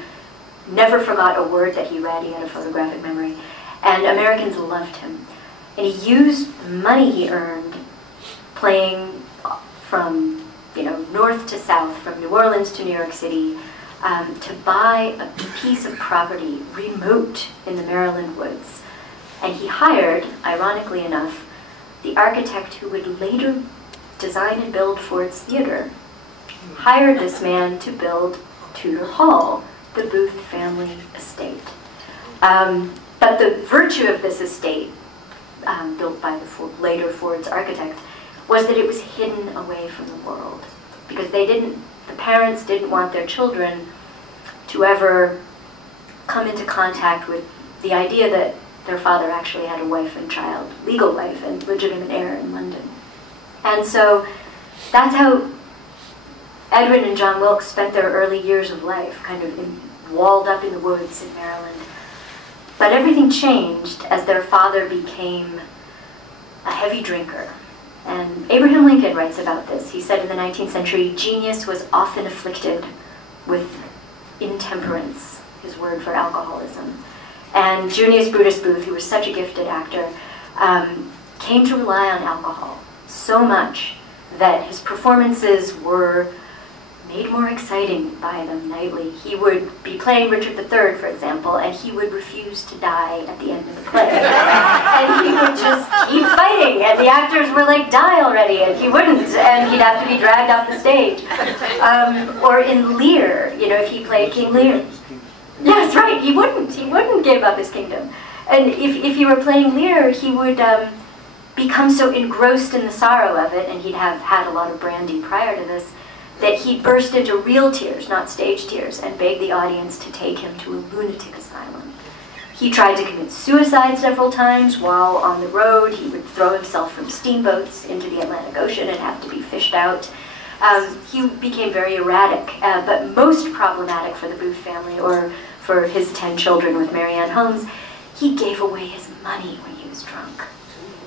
never forgot a word that he read. He had a photographic memory. And Americans loved him. And he used the money he earned playing from north to south, from New Orleans to New York City, to buy a piece of property remote in the Maryland woods. And he hired, ironically enough, the architect who would later design and build Ford's Theater. Hired this man to build Tudor Hall, the Booth family estate. But the virtue of this estate, built by the later Ford's architect, was that it was hidden away from the world. Because the parents didn't want their children to ever come into contact with the idea that their father actually had a wife and child, legal wife and legitimate heir in London. And so that's how Edwin and John Wilkes spent their early years of life, kind of walled up in the woods in Maryland. But everything changed as their father became a heavy drinker. And Abraham Lincoln writes about this. He said in the 19th century, genius was often afflicted with intemperance, his word for alcoholism. And Junius Booth, who was such a gifted actor, came to rely on alcohol so much that his performances were made more exciting by them nightly. He would be playing Richard III, for example, and he would refuse to die at the end of the play. And he would just keep fighting, and the actors were like, die already, and he wouldn't, and he'd have to be dragged off the stage. Or in Lear, if he played King Lear. Yes, right, he wouldn't give up his kingdom. And if you were playing Lear, he would become so engrossed in the sorrow of it, and he'd have had a lot of brandy prior to this, that he burst into real tears, not stage tears, and begged the audience to take him to a lunatic asylum. He tried to commit suicide several times while on the road. He would throw himself from steamboats into the Atlantic Ocean and have to be fished out. He became very erratic, but most problematic for the Booth family, or for his 10 children with Marianne Holmes, he gave away his money when he was drunk.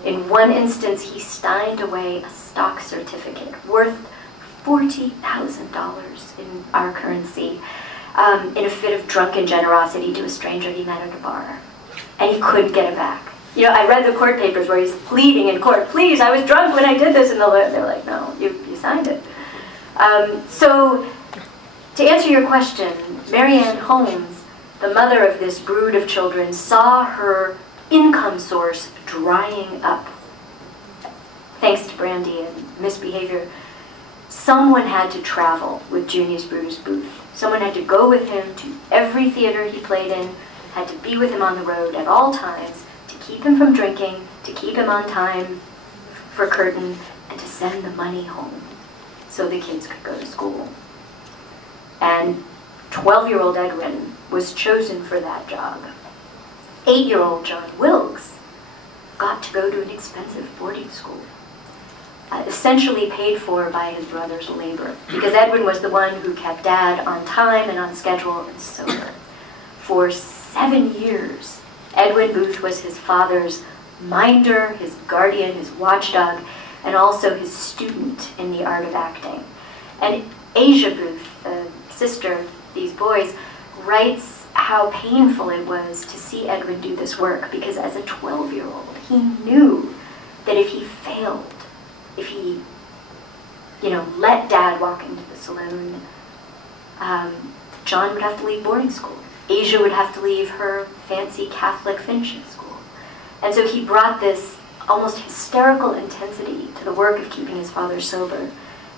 In one instance, he steined away a stock certificate worth $40,000 in our currency in a fit of drunken generosity to a stranger he met at a bar. And he couldn't get it back. I read the court papers where he's pleading in court, please, I was drunk when I did this, and they're like, no, you signed it. So, to answer your question, Marianne Holmes, the mother of this brood of children, saw her income source drying up. Thanks to brandy and misbehavior, someone had to travel with Junius Booth. Someone had to go with him to every theater he played in, had to be with him on the road at all times, to keep him from drinking, to keep him on time for curtain, and to send the money home so the kids could go to school. And 12-year-old Edwin was chosen for that job. 8-year-old John Wilkes got to go to an expensive boarding school, essentially paid for by his brother's labor, because Edwin was the one who kept Dad on time and on schedule and sober. For 7 years, Edwin Booth was his father's minder, his guardian, his watchdog, and also his student in the art of acting. And Asia Booth, the sister of these boys, writes how painful it was to see Edwin do this work, because as a 12-year-old, he knew that if he failed, if he, let Dad walk into the saloon, John would have to leave boarding school. Asia would have to leave her fancy Catholic finishing school. And so he brought this almost hysterical intensity to the work of keeping his father sober,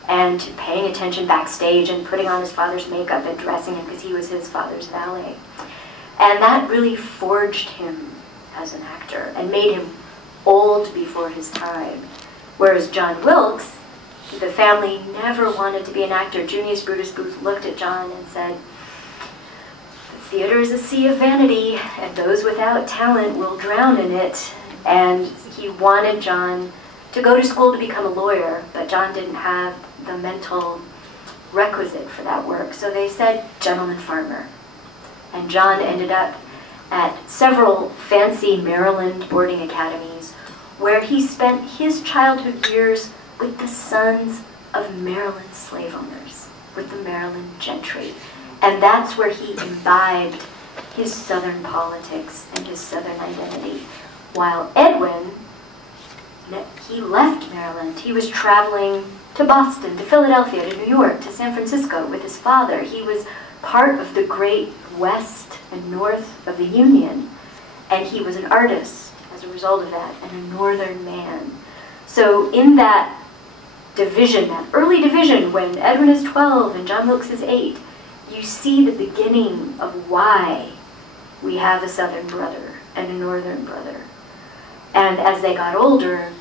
and to paying attention backstage and putting on his father's makeup and dressing him because he was his father's valet. And that really forged him as an actor and made him old before his time. Whereas John Wilkes, the family never wanted to be an actor. Junius Booth looked at John and said, "The theater is a sea of vanity, and those without talent will drown in it." And he wanted John to go to school to become a lawyer, but John didn't have the mental requisite for that work. So they said, "Gentleman farmer." And John ended up at several fancy Maryland boarding academies where he spent his childhood years with the sons of Maryland slave owners, with the Maryland gentry. And that's where he imbibed his Southern politics and his Southern identity. While Edwin, he left Maryland. He was traveling to Boston, to Philadelphia, to New York, to San Francisco with his father. He was part of the great West and North of the Union, and he was an artist as a result of that, and a Northern man. So in that division, that early division, when Edwin is 12 and John Wilkes is 8, you see the beginning of why we have a Southern brother and a Northern brother. And as they got older,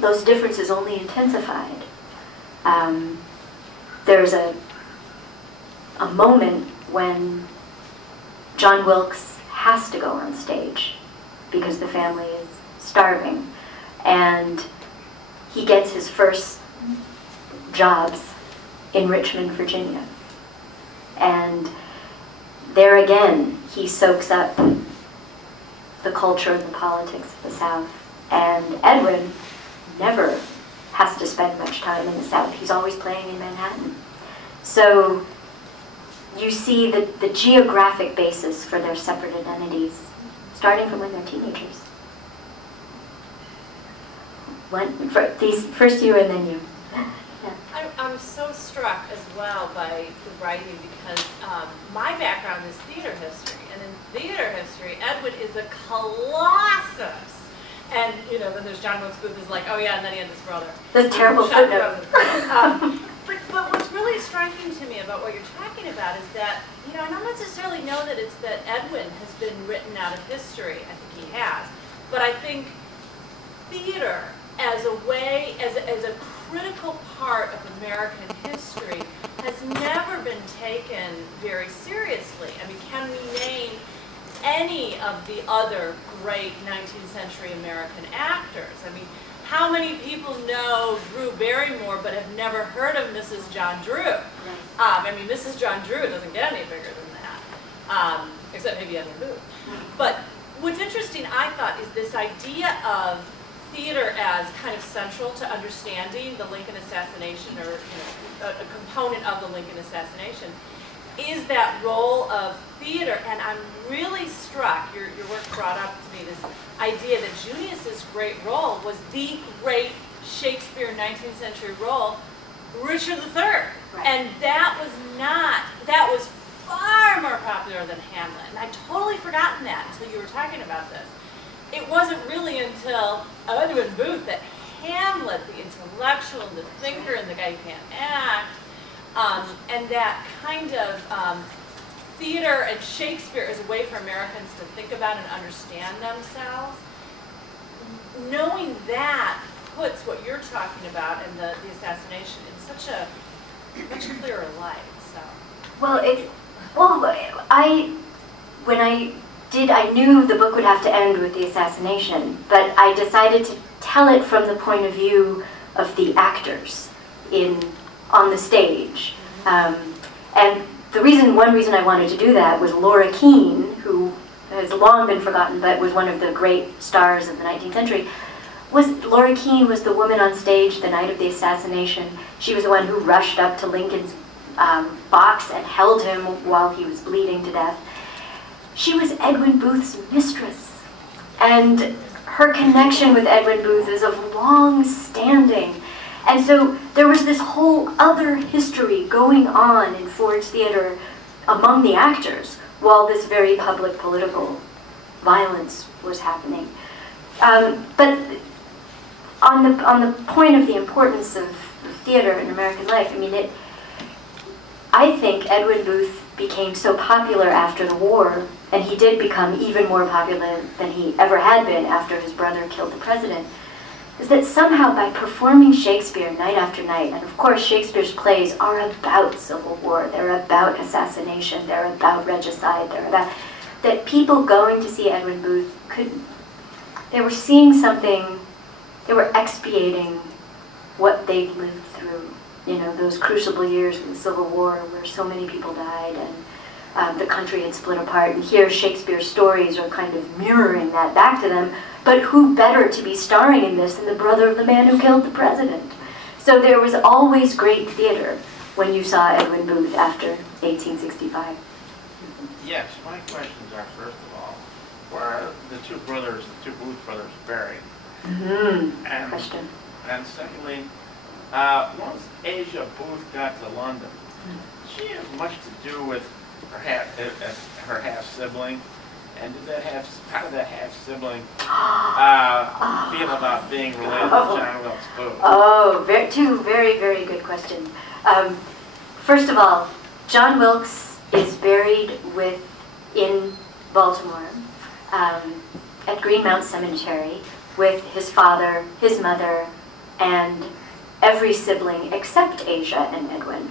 those differences only intensified. There's a moment when John Wilkes has to go on stage because the family is starving. And he gets his first jobs in Richmond, Virginia. And there again, he soaks up the culture and the politics of the South. And Edwin never has to spend much time in the South. He's always playing in Manhattan. So you see the geographic basis for their separate identities, starting from when they're teenagers. First you and then you. Yeah. I'm so struck as well by the writing because my background is theater history, and in theater history, Edwin is a colossus. And then there's John Wilkes Booth is like, oh yeah, and then he had this brother. That's terrible footnote. But what's really striking to me about what you're talking about is that, I don't necessarily know that it's that Edwin has been written out of history. I think he has. But I think theater as a way, as a critical part of American history has never been taken very seriously. I mean, can we name any of the other great 19th century American actors? I mean, how many people know Drew Barrymore but have never heard of Mrs. John Drew? I mean, Mrs. John Drew doesn't get any bigger than that, except maybe Edwin Booth. But what's interesting, I thought, is this idea of theater as kind of central to understanding the Lincoln assassination, or a component of the Lincoln assassination, is that role of theater. And I'm really struck, your work brought up to me this idea that Junius's great role was the great Shakespeare 19th century role, Richard III. Right. And that was far more popular than Hamlet. And I'd totally forgotten that until you were talking about this. It wasn't really until Edwin Booth that Hamlet, the intellectual, the thinker, and the guy who can't act, and that kind of theater and Shakespeare as a way for Americans to think about and understand themselves. Knowing that puts what you're talking about and the assassination in such a much clearer light. So. I knew the book would have to end with the assassination, but I decided to tell it from the point of view of the actors on the stage. And one reason I wanted to do that was Laura Keene, who has long been forgotten but was one of the great stars of the 19th century. Laura Keene was the woman on stage the night of the assassination. She was the one who rushed up to Lincoln's box and held him while he was bleeding to death. She was Edwin Booth's mistress, and her connection with Edwin Booth is of long standing. And so there was this whole other history going on in Ford's Theater among the actors while this very public political violence was happening. But on the point of the importance of theater in American life, I mean, I think Edwin Booth became so popular after the war, and he did become even more popular than he ever had been after his brother killed the president, is that somehow by performing Shakespeare night after night, and of course Shakespeare's plays are about Civil War, they're about assassination, they're about regicide, they're about, that people going to see Edwin Booth they were seeing something, they were expiating what they'd lived through. You know, those crucible years in the Civil War where so many people died and the country had split apart. And here Shakespeare's stories are kind of mirroring that back to them. But who better to be starring in this than the brother of the man who killed the president? So there was always great theater when you saw Edwin Booth after 1865. Yes, my questions are, first of all, were the two Booth brothers buried? Mm-hmm. Question. And secondly, once Asia Booth got to London, did she have much to do with her half-sibling? And how did that half-sibling feel about being related to John Wilkes Booth? Oh, two very, very good questions. First of all, John Wilkes is buried in Baltimore at Greenmount Cemetery with his father, his mother, and every sibling except Asia and Edwin.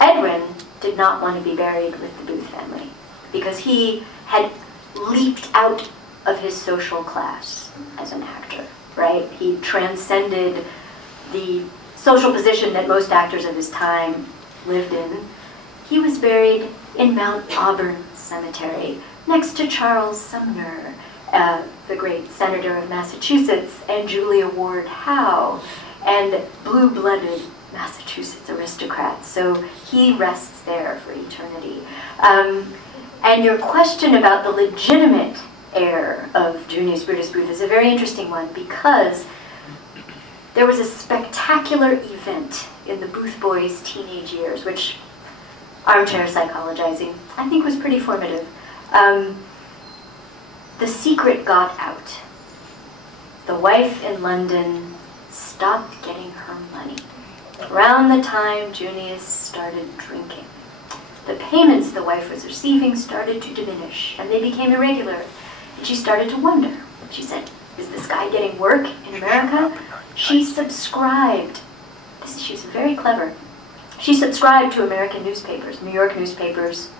Edwin did not want to be buried with the Booth family because he had leaped out of his social class as an actor, right? He transcended the social position that most actors of his time lived in. He was buried in Mount Auburn Cemetery next to Charles Sumner, the great senator of Massachusetts, and Julia Ward Howe, and blue-blooded Massachusetts aristocrats. So he rests there for eternity. And your question about the legitimate heir of Junius Booth is a very interesting one, because there was a spectacular event in the Booth boys' teenage years, which, armchair psychologizing, I think was pretty formative. The secret got out. The wife in London stopped getting her money around the time Junius started drinking. The payments the wife was receiving started to diminish, and they became irregular. And she started to wonder. She said, is this guy getting work in America? She subscribed. She's very clever. She subscribed to American newspapers, New York newspapers,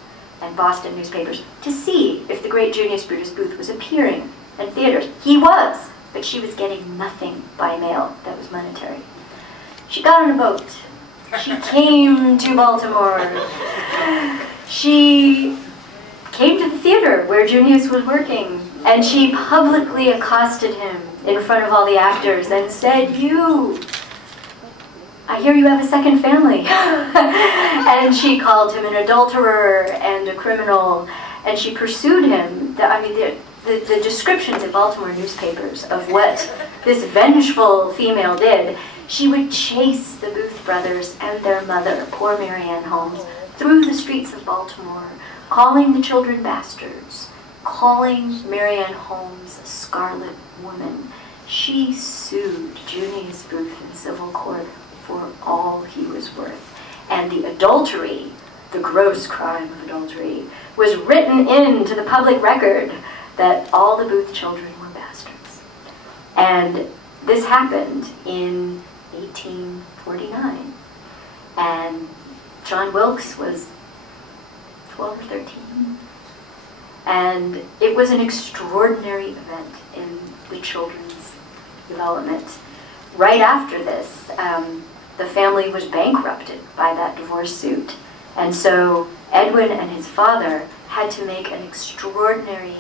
and Boston newspapers, to see if the great Junius Booth was appearing in theaters. He was, but she was getting nothing by mail that was monetary. She got on a boat. She came to Baltimore. She came to the theater where Junius was working, and she publicly accosted him in front of all the actors and said, "You, I hear you have a second family." And she called him an adulterer and a criminal, and she pursued him. The descriptions in Baltimore newspapers of what this vengeful female did, she would chase the Booth brothers and their mother, poor Mary Ann Holmes, through the streets of Baltimore, calling the children bastards, calling Mary Ann Holmes a scarlet woman. She sued Junius Booth in civil court for all he was worth. And the adultery, the gross crime of adultery, was written into the public record that all the Booth children were bastards. And this happened in 1849. And John Wilkes was 12 or 13. And it was an extraordinary event in the children's development. Right after this, the family was bankrupted by that divorce suit. And so Edwin and his father had to make an extraordinary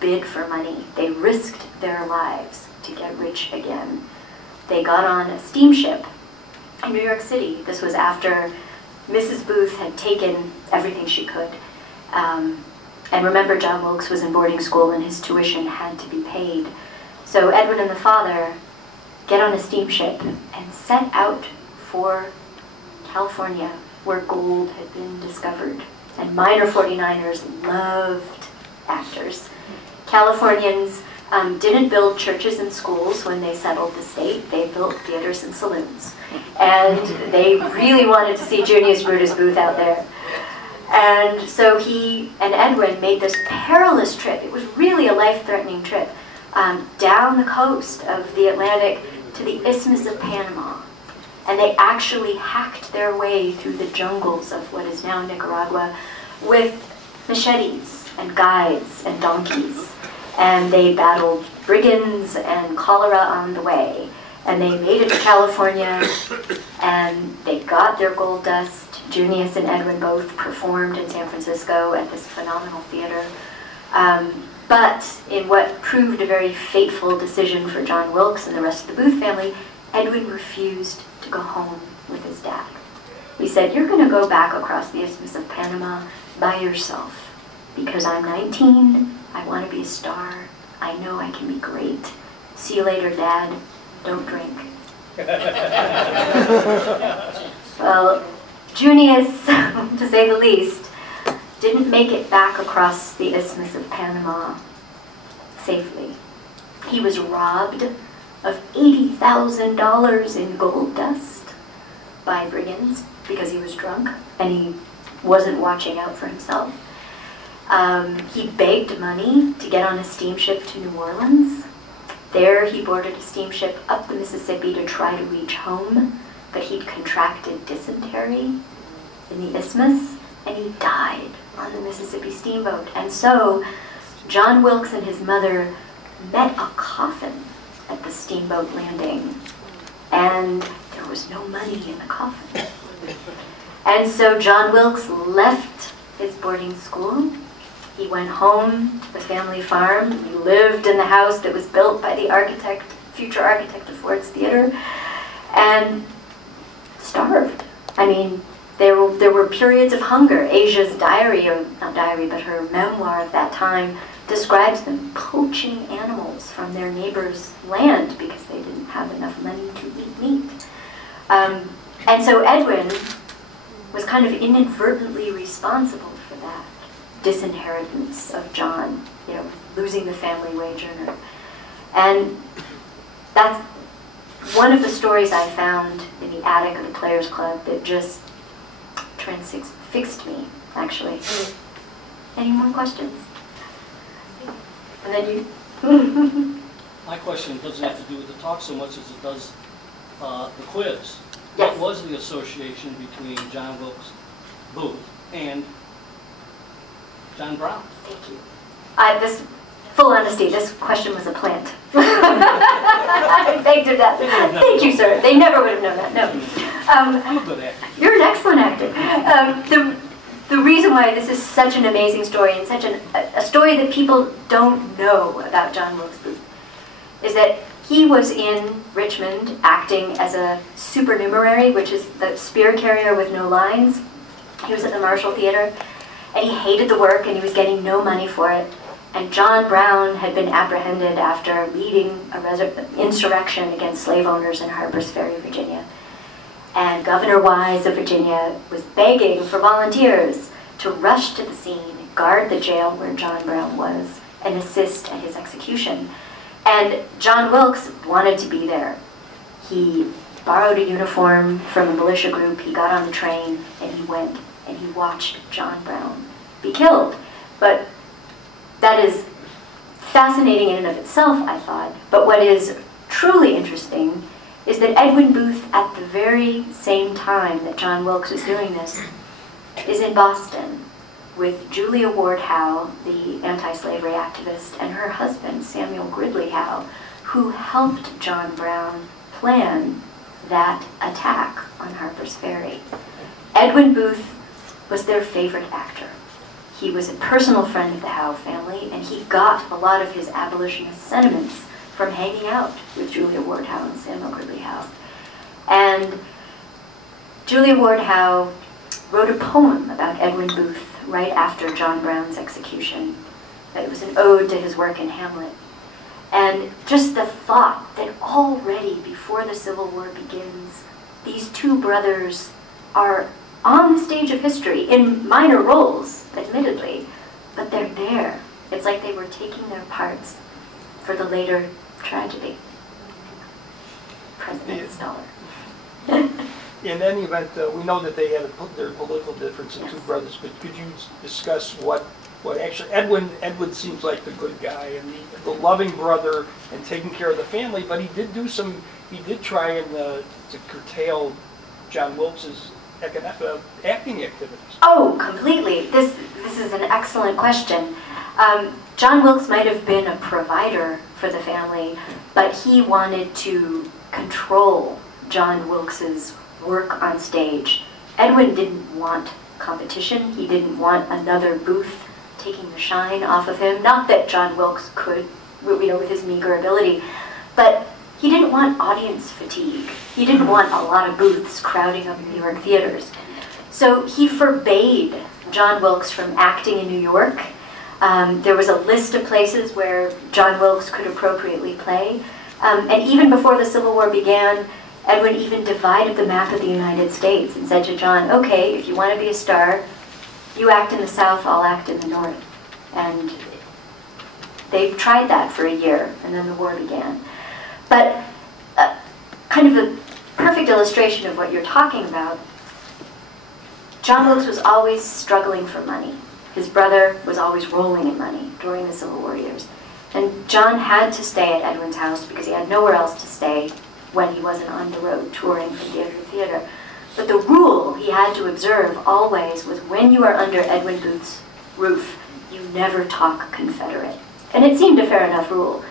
bid for money. They risked their lives to get rich again. They got on a steamship in New York City. This was after Mrs. Booth had taken everything she could. And remember, John Wilkes was in boarding school and his tuition had to be paid. So Edwin and the father get on a steamship and set out for California, where gold had been discovered. And minor 49ers loved actors. Californians didn't build churches and schools when they settled the state. They built theaters and saloons. And they really wanted to see Junius Booth out there. And so he and Edwin made this perilous trip. It was really a life-threatening trip down the coast of the Atlantic to the Isthmus of Panama. And they actually hacked their way through the jungles of what is now Nicaragua with machetes and guides and donkeys. And they battled brigands and cholera on the way. And they made it to California, and they got their gold dust. Junius and Edwin both performed in San Francisco at this phenomenal theater. But in what proved a very fateful decision for John Wilkes and the rest of the Booth family, Edwin refused to go home with his dad. He said, "You're going to go back across the Isthmus of Panama by yourself, because I'm 19, I want to be a star, I know I can be great. See you later, Dad. Don't drink." Well, Junius, to say the least, didn't make it back across the Isthmus of Panama safely. He was robbed of $80,000 in gold dust by brigands because he was drunk and he wasn't watching out for himself. He begged money to get on a steamship to New Orleans. There he boarded a steamship up the Mississippi to try to reach home, but he'd contracted dysentery in the isthmus, and he died on the Mississippi steamboat. And so John Wilkes and his mother met a coffin at the steamboat landing, and there was no money in the coffin. And so John Wilkes left his boarding school. He went home to the family farm. He lived in the house that was built by the architect, future architect of Ford's Theater, and starved. I mean, there were periods of hunger. Asia's diary, or not diary, but her memoir of that time, describes them poaching animals from their neighbors' land because they didn't have enough money to eat meat. And so Edwin was kind of inadvertently responsible for that disinheritance of John, losing the family wage earner. And that's one of the stories I found in the attic of the Players Club that just transfixed me, actually. Any more questions? And then you? My question doesn't have to do with the talk so much as it does the quiz. Yes. What was the association between John Wilkes Booth and John Brown? Thank you. This, full honesty, this question was a plant. I begged her that. Thank you, sir. They never would have known that. No. I'm a good actor. You're an excellent actor. The reason why this is such an amazing story and such a story that people don't know about John Wilkes Booth is that he was in Richmond acting as a supernumerary, which is the spear carrier with no lines. He was at the Marshall Theater, and he hated the work, and he was getting no money for it. And John Brown had been apprehended after leading an insurrection against slave owners in Harper's Ferry, Virginia. And Governor Wise of Virginia was begging for volunteers to rush to the scene, guard the jail where John Brown was, and assist at his execution. And John Wilkes wanted to be there. He borrowed a uniform from a militia group, he got on the train, and he went, and he watched John Brown be killed. But that is fascinating in and of itself, I thought. But what is truly interesting is that Edwin Booth, at the very same time that John Wilkes was doing this, is in Boston with Julia Ward Howe, the anti-slavery activist, and her husband, Samuel Gridley Howe, who helped John Brown plan that attack on Harper's Ferry. Edwin Booth was their favorite actor. He was a personal friend of the Howe family, and he got a lot of his abolitionist sentiments from hanging out with Julia Ward Howe and Samuel Gridley Howe. And Julia Ward Howe wrote a poem about Edwin Booth right after John Brown's execution. It was an ode to his work in Hamlet. And just the thought that already before the Civil War begins, these two brothers are on the stage of history, in minor roles, admittedly, but they're there. It's like they were taking their parts for the later tragedy. President's dollar. In any event, we know that they had their political difference in Yes. two brothers, but could you discuss what actually, Edwin seems like the good guy and the loving brother and taking care of the family, but he did try and to curtail John Wilkes's acting activities. Oh, completely. This is an excellent question. John Wilkes might have been a provider for the family, but he wanted to control John Wilkes's work on stage. Edwin didn't want competition. He didn't want another Booth taking the shine off of him. Not that John Wilkes could, with his meager ability, but he didn't want audience fatigue. He didn't want a lot of Booths crowding up New York theaters. So he forbade John Wilkes from acting in New York. There was a list of places where John Wilkes could appropriately play. And even before the Civil War began, Edwin even divided the map of the United States and said to John, okay, if you want to be a star, you act in the South, I'll act in the North. And they tried that for a year, and then the war began. But kind of a perfect illustration of what you're talking about, John Wilkes was always struggling for money. His brother was always rolling in money during the Civil War years. And John had to stay at Edwin's house because he had nowhere else to stay when he wasn't on the road touring from theater to theater. But the rule he had to observe always was when you are under Edwin Booth's roof, you never talk Confederate. And it seemed a fair enough rule.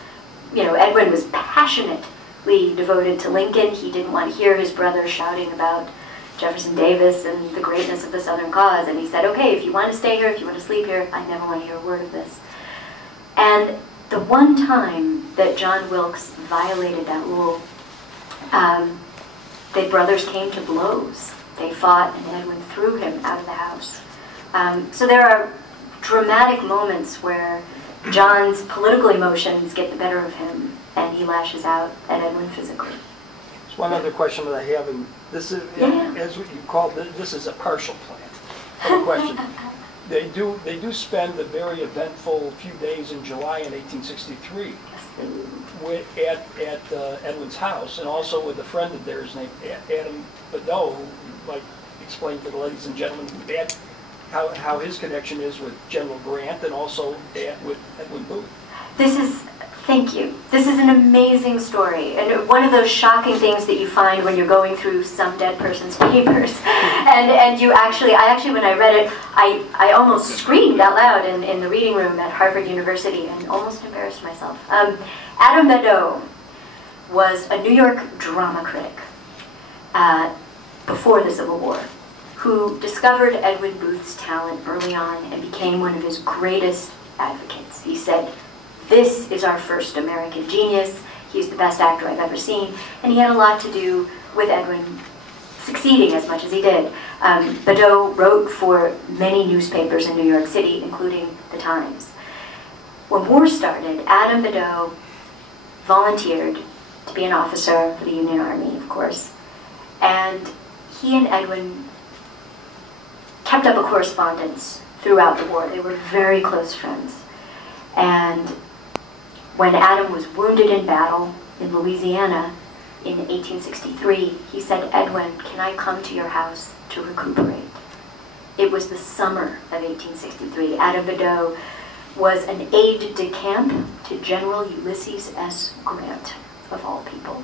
Edwin was passionately devoted to Lincoln. He didn't want to hear his brother shouting about Jefferson Davis and the greatness of the Southern cause. And he said, okay, if you want to stay here, if you want to sleep here, I never want to hear a word of this. And the one time that John Wilkes violated that rule, the brothers came to blows. They fought, and Edwin threw him out of the house. So there are dramatic moments where John's political emotions get the better of him, and he lashes out at Edwin physically. There's one other question that I have, and this is, as what you called it, this is a partial plan. I have a question. They do spend a very eventful few days in July in 1863 at Edwin's house, and also with a friend of theirs named Adam Badeau, who might explain to the ladies and gentlemen how his connection is with General Grant and also with Edwin Booth. Thank you. This is an amazing story, and one of those shocking things that you find when you're going through some dead person's papers. And I actually, when I read it, I almost screamed out loud in the reading room at Harvard University and almost embarrassed myself. Adam Badeau was a New York drama critic before the Civil War, who discovered Edwin Booth's talent early on and became one of his greatest advocates. He said, "This is our first American genius. He's the best actor I've ever seen." And he had a lot to do with Edwin succeeding as much as he did. Badeau wrote for many newspapers in New York City, including The Times. When war started, Adam Badeau volunteered to be an officer for the Union Army, of course. And he and Edwin kept up a correspondence throughout the war. They were very close friends. And when Adam was wounded in battle in Louisiana in 1863, he said, "Edwin, can I come to your house to recuperate?" It was the summer of 1863. Adam Badeau was an aide-de-camp to General Ulysses S. Grant, of all people.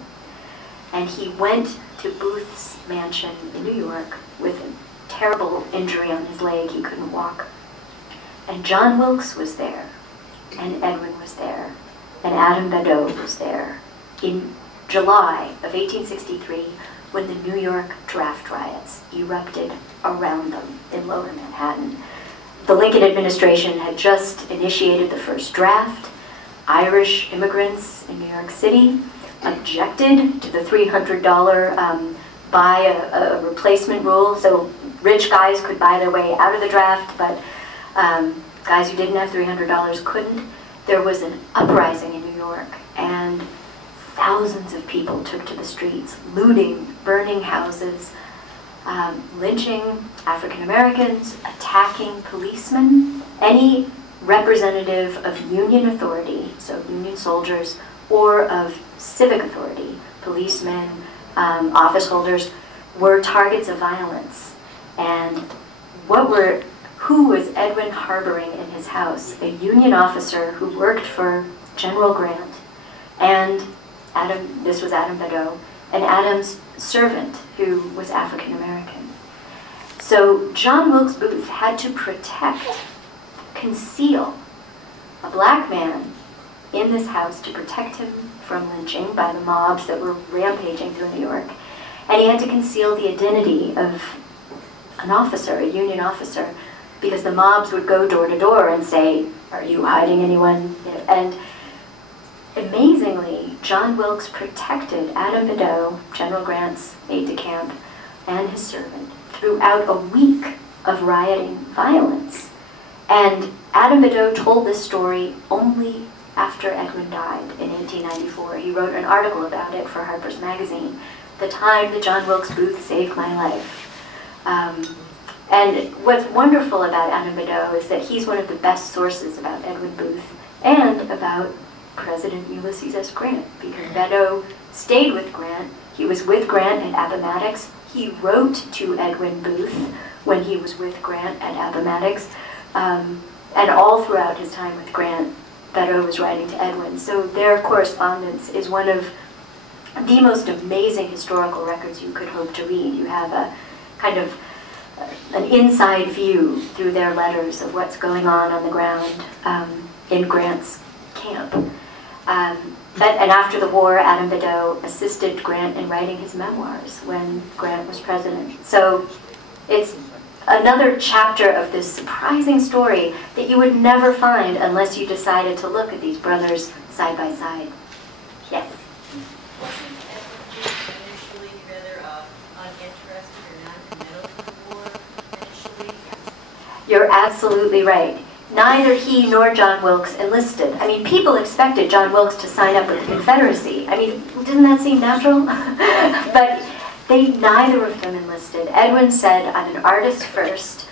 And he went to Booth's mansion in New York with a terrible injury on his leg. He couldn't walk. And John Wilkes was there, and Edwin was there, and Adam Badeau was there in July of 1863 when the New York draft riots erupted around them in Lower Manhattan. The Lincoln administration had just initiated the first draft. Irish immigrants in New York City objected to the $300 buy a replacement rule, so rich guys could buy their way out of the draft, but guys who didn't have $300 couldn't. There was an uprising in New York, and thousands of people took to the streets, looting, burning houses, lynching African Americans, attacking policemen, any representative of Union authority, so Union soldiers, or of civic authority, policemen, office holders, were targets of violence. And who was Edwin harboring in his house? A Union officer who worked for General Grant, and this was Adam Badeau, and Adam's servant, who was African American. So John Wilkes Booth had to conceal a black man in this house to protect him from lynching by the mobs that were rampaging through New York. And he had to conceal the identity of an officer, a Union officer, because the mobs would go door to door and say, "Are you hiding anyone?" And amazingly, John Wilkes protected Adam Badeau, General Grant's aide-de-camp, and his servant throughout a week of rioting violence. And Adam Badeau told this story only after Edwin died in 1894. He wrote an article about it for Harper's Magazine, "The Time that John Wilkes Booth Saved My Life." And what's wonderful about Adam Badeau is that he's one of the best sources about Edwin Booth and about President Ulysses S. Grant, because Badeau stayed with Grant. He was with Grant at Appomattox. He wrote to Edwin Booth when he was with Grant at Appomattox. And all throughout his time with Grant, Badeau was writing to Edwin. So their correspondence is one of the most amazing historical records you could hope to read. You have a kind of an inside view through their letters of what's going on the ground in Grant's camp. And after the war, Adam Badeau assisted Grant in writing his memoirs when Grant was president. So it's another chapter of this surprising story that you would never find unless you decided to look at these brothers side by side. Yes? Wasn't Edwin initially rather uninterested or non-committal to the war initially? You're absolutely right. Neither he nor John Wilkes enlisted. I mean, people expected John Wilkes to sign up with the Confederacy. I mean, doesn't that seem natural? But neither of them enlisted. Edwin said, "I'm an artist first.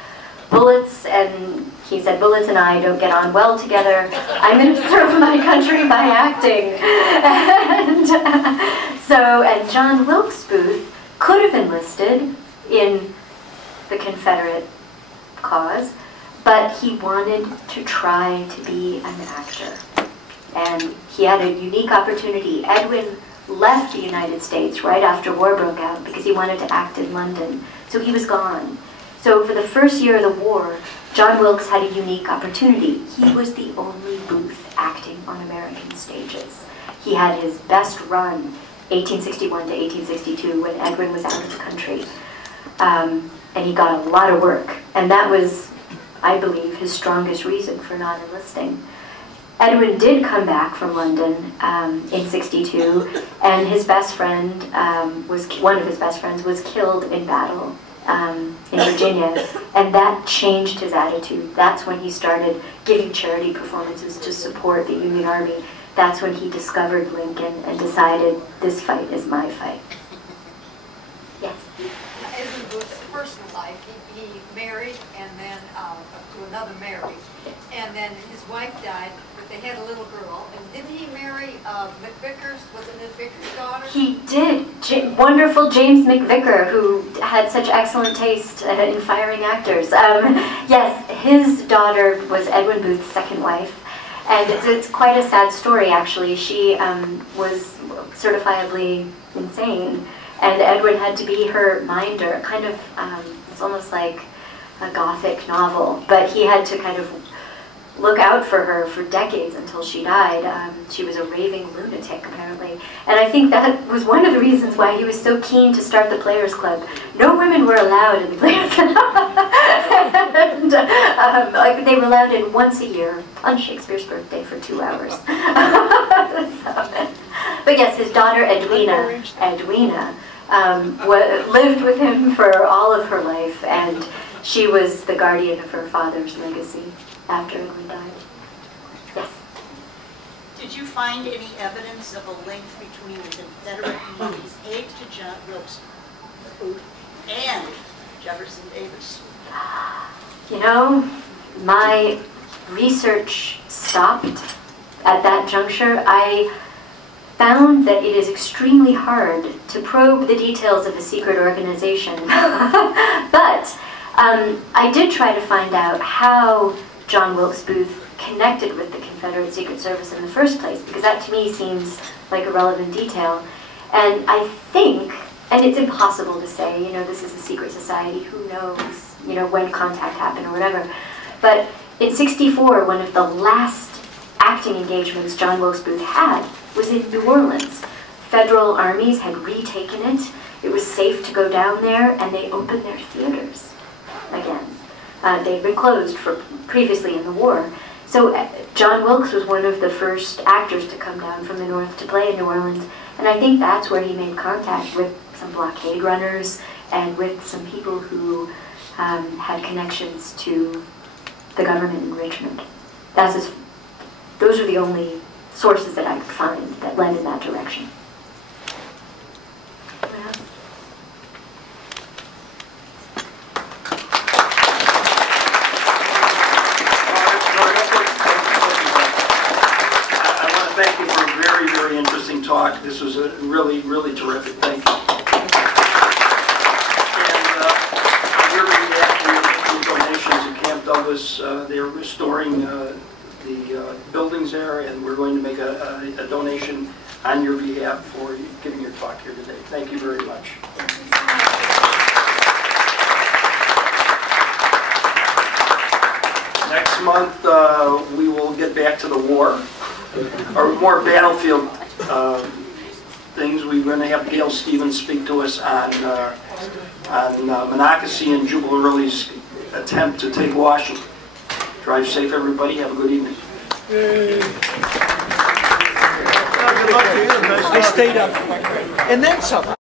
Bullets and I don't get on well together. I'm going to serve my country by acting." And John Wilkes Booth could have enlisted in the Confederate cause, but he wanted to try to be an actor. And he had a unique opportunity. Edwin left the United States right after war broke out because he wanted to act in London. So he was gone. So for the first year of the war, John Wilkes had a unique opportunity. He was the only Booth acting on American stages. He had his best run, 1861 to 1862, when Edwin was out of the country. And he got a lot of work. And that was, I believe, his strongest reason for not enlisting. Edwin did come back from London in '62, and his best friend one of his best friends was killed in battle in Virginia, and that changed his attitude. That's when he started giving charity performances to support the Union Army. That's when he discovered Lincoln and decided, this fight is my fight. Yes? Edwin Booth's personal life, he married and then to another marriage, and then his wife died, but they had a little girl. And didn't he marry McVickers? Was it McVickers' daughter? He did. Wonderful James McVicker, who had such excellent taste in firing actors. Yes, his daughter was Edwin Booth's second wife. And it's quite a sad story, actually. She was certifiably insane, and Edwin had to be her minder. Kind of, it's almost like a Gothic novel, but he had to kind of look out for her for decades until she died. She was a raving lunatic, apparently. And I think that was one of the reasons why he was so keen to start the Players Club. No women were allowed in the Players Club. And, they were allowed in once a year on Shakespeare's birthday for 2 hours. But yes, his daughter Edwina lived with him for all of her life, and she was the guardian of her father's legacy after Edwin died. Yes? Did you find any evidence of a link between the Confederate Union's aid to John Wilkes Booth and Jefferson Davis? You know, my research stopped at that juncture, I found that it is extremely hard to probe the details of a secret organization. But I did try to find out how John Wilkes Booth connected with the Confederate Secret Service in the first place, because that to me seems like a relevant detail. And I think, and it's impossible to say, you know, this is a secret society, who knows, you know, when contact happened or whatever. But in '64, one of the last acting engagements John Wilkes Booth had was in New Orleans. Federal armies had retaken it. It was safe to go down there, and they opened their theaters again. They'd been closed previously in the war. So John Wilkes was one of the first actors to come down from the north to play in New Orleans, and I think that's where he made contact with some blockade runners and with some people who had connections to the government in Richmond. Those are the only sources that I could find that led in that direction. Thank you for a very, very interesting talk. This was a really, really terrific. Thank you. And on your behalf, we are making donations to Camp Douglas. They're restoring the buildings there, and we're going to make a donation on your behalf for giving your talk here today. Thank you very much. Next month, we will get back to the war, or more battlefield things. We're going to have Gail Stevens speak to us on Monocacy and Jubal Early's attempt to take Washington. Drive safe, everybody. Have a good evening. I stayed up, and then some.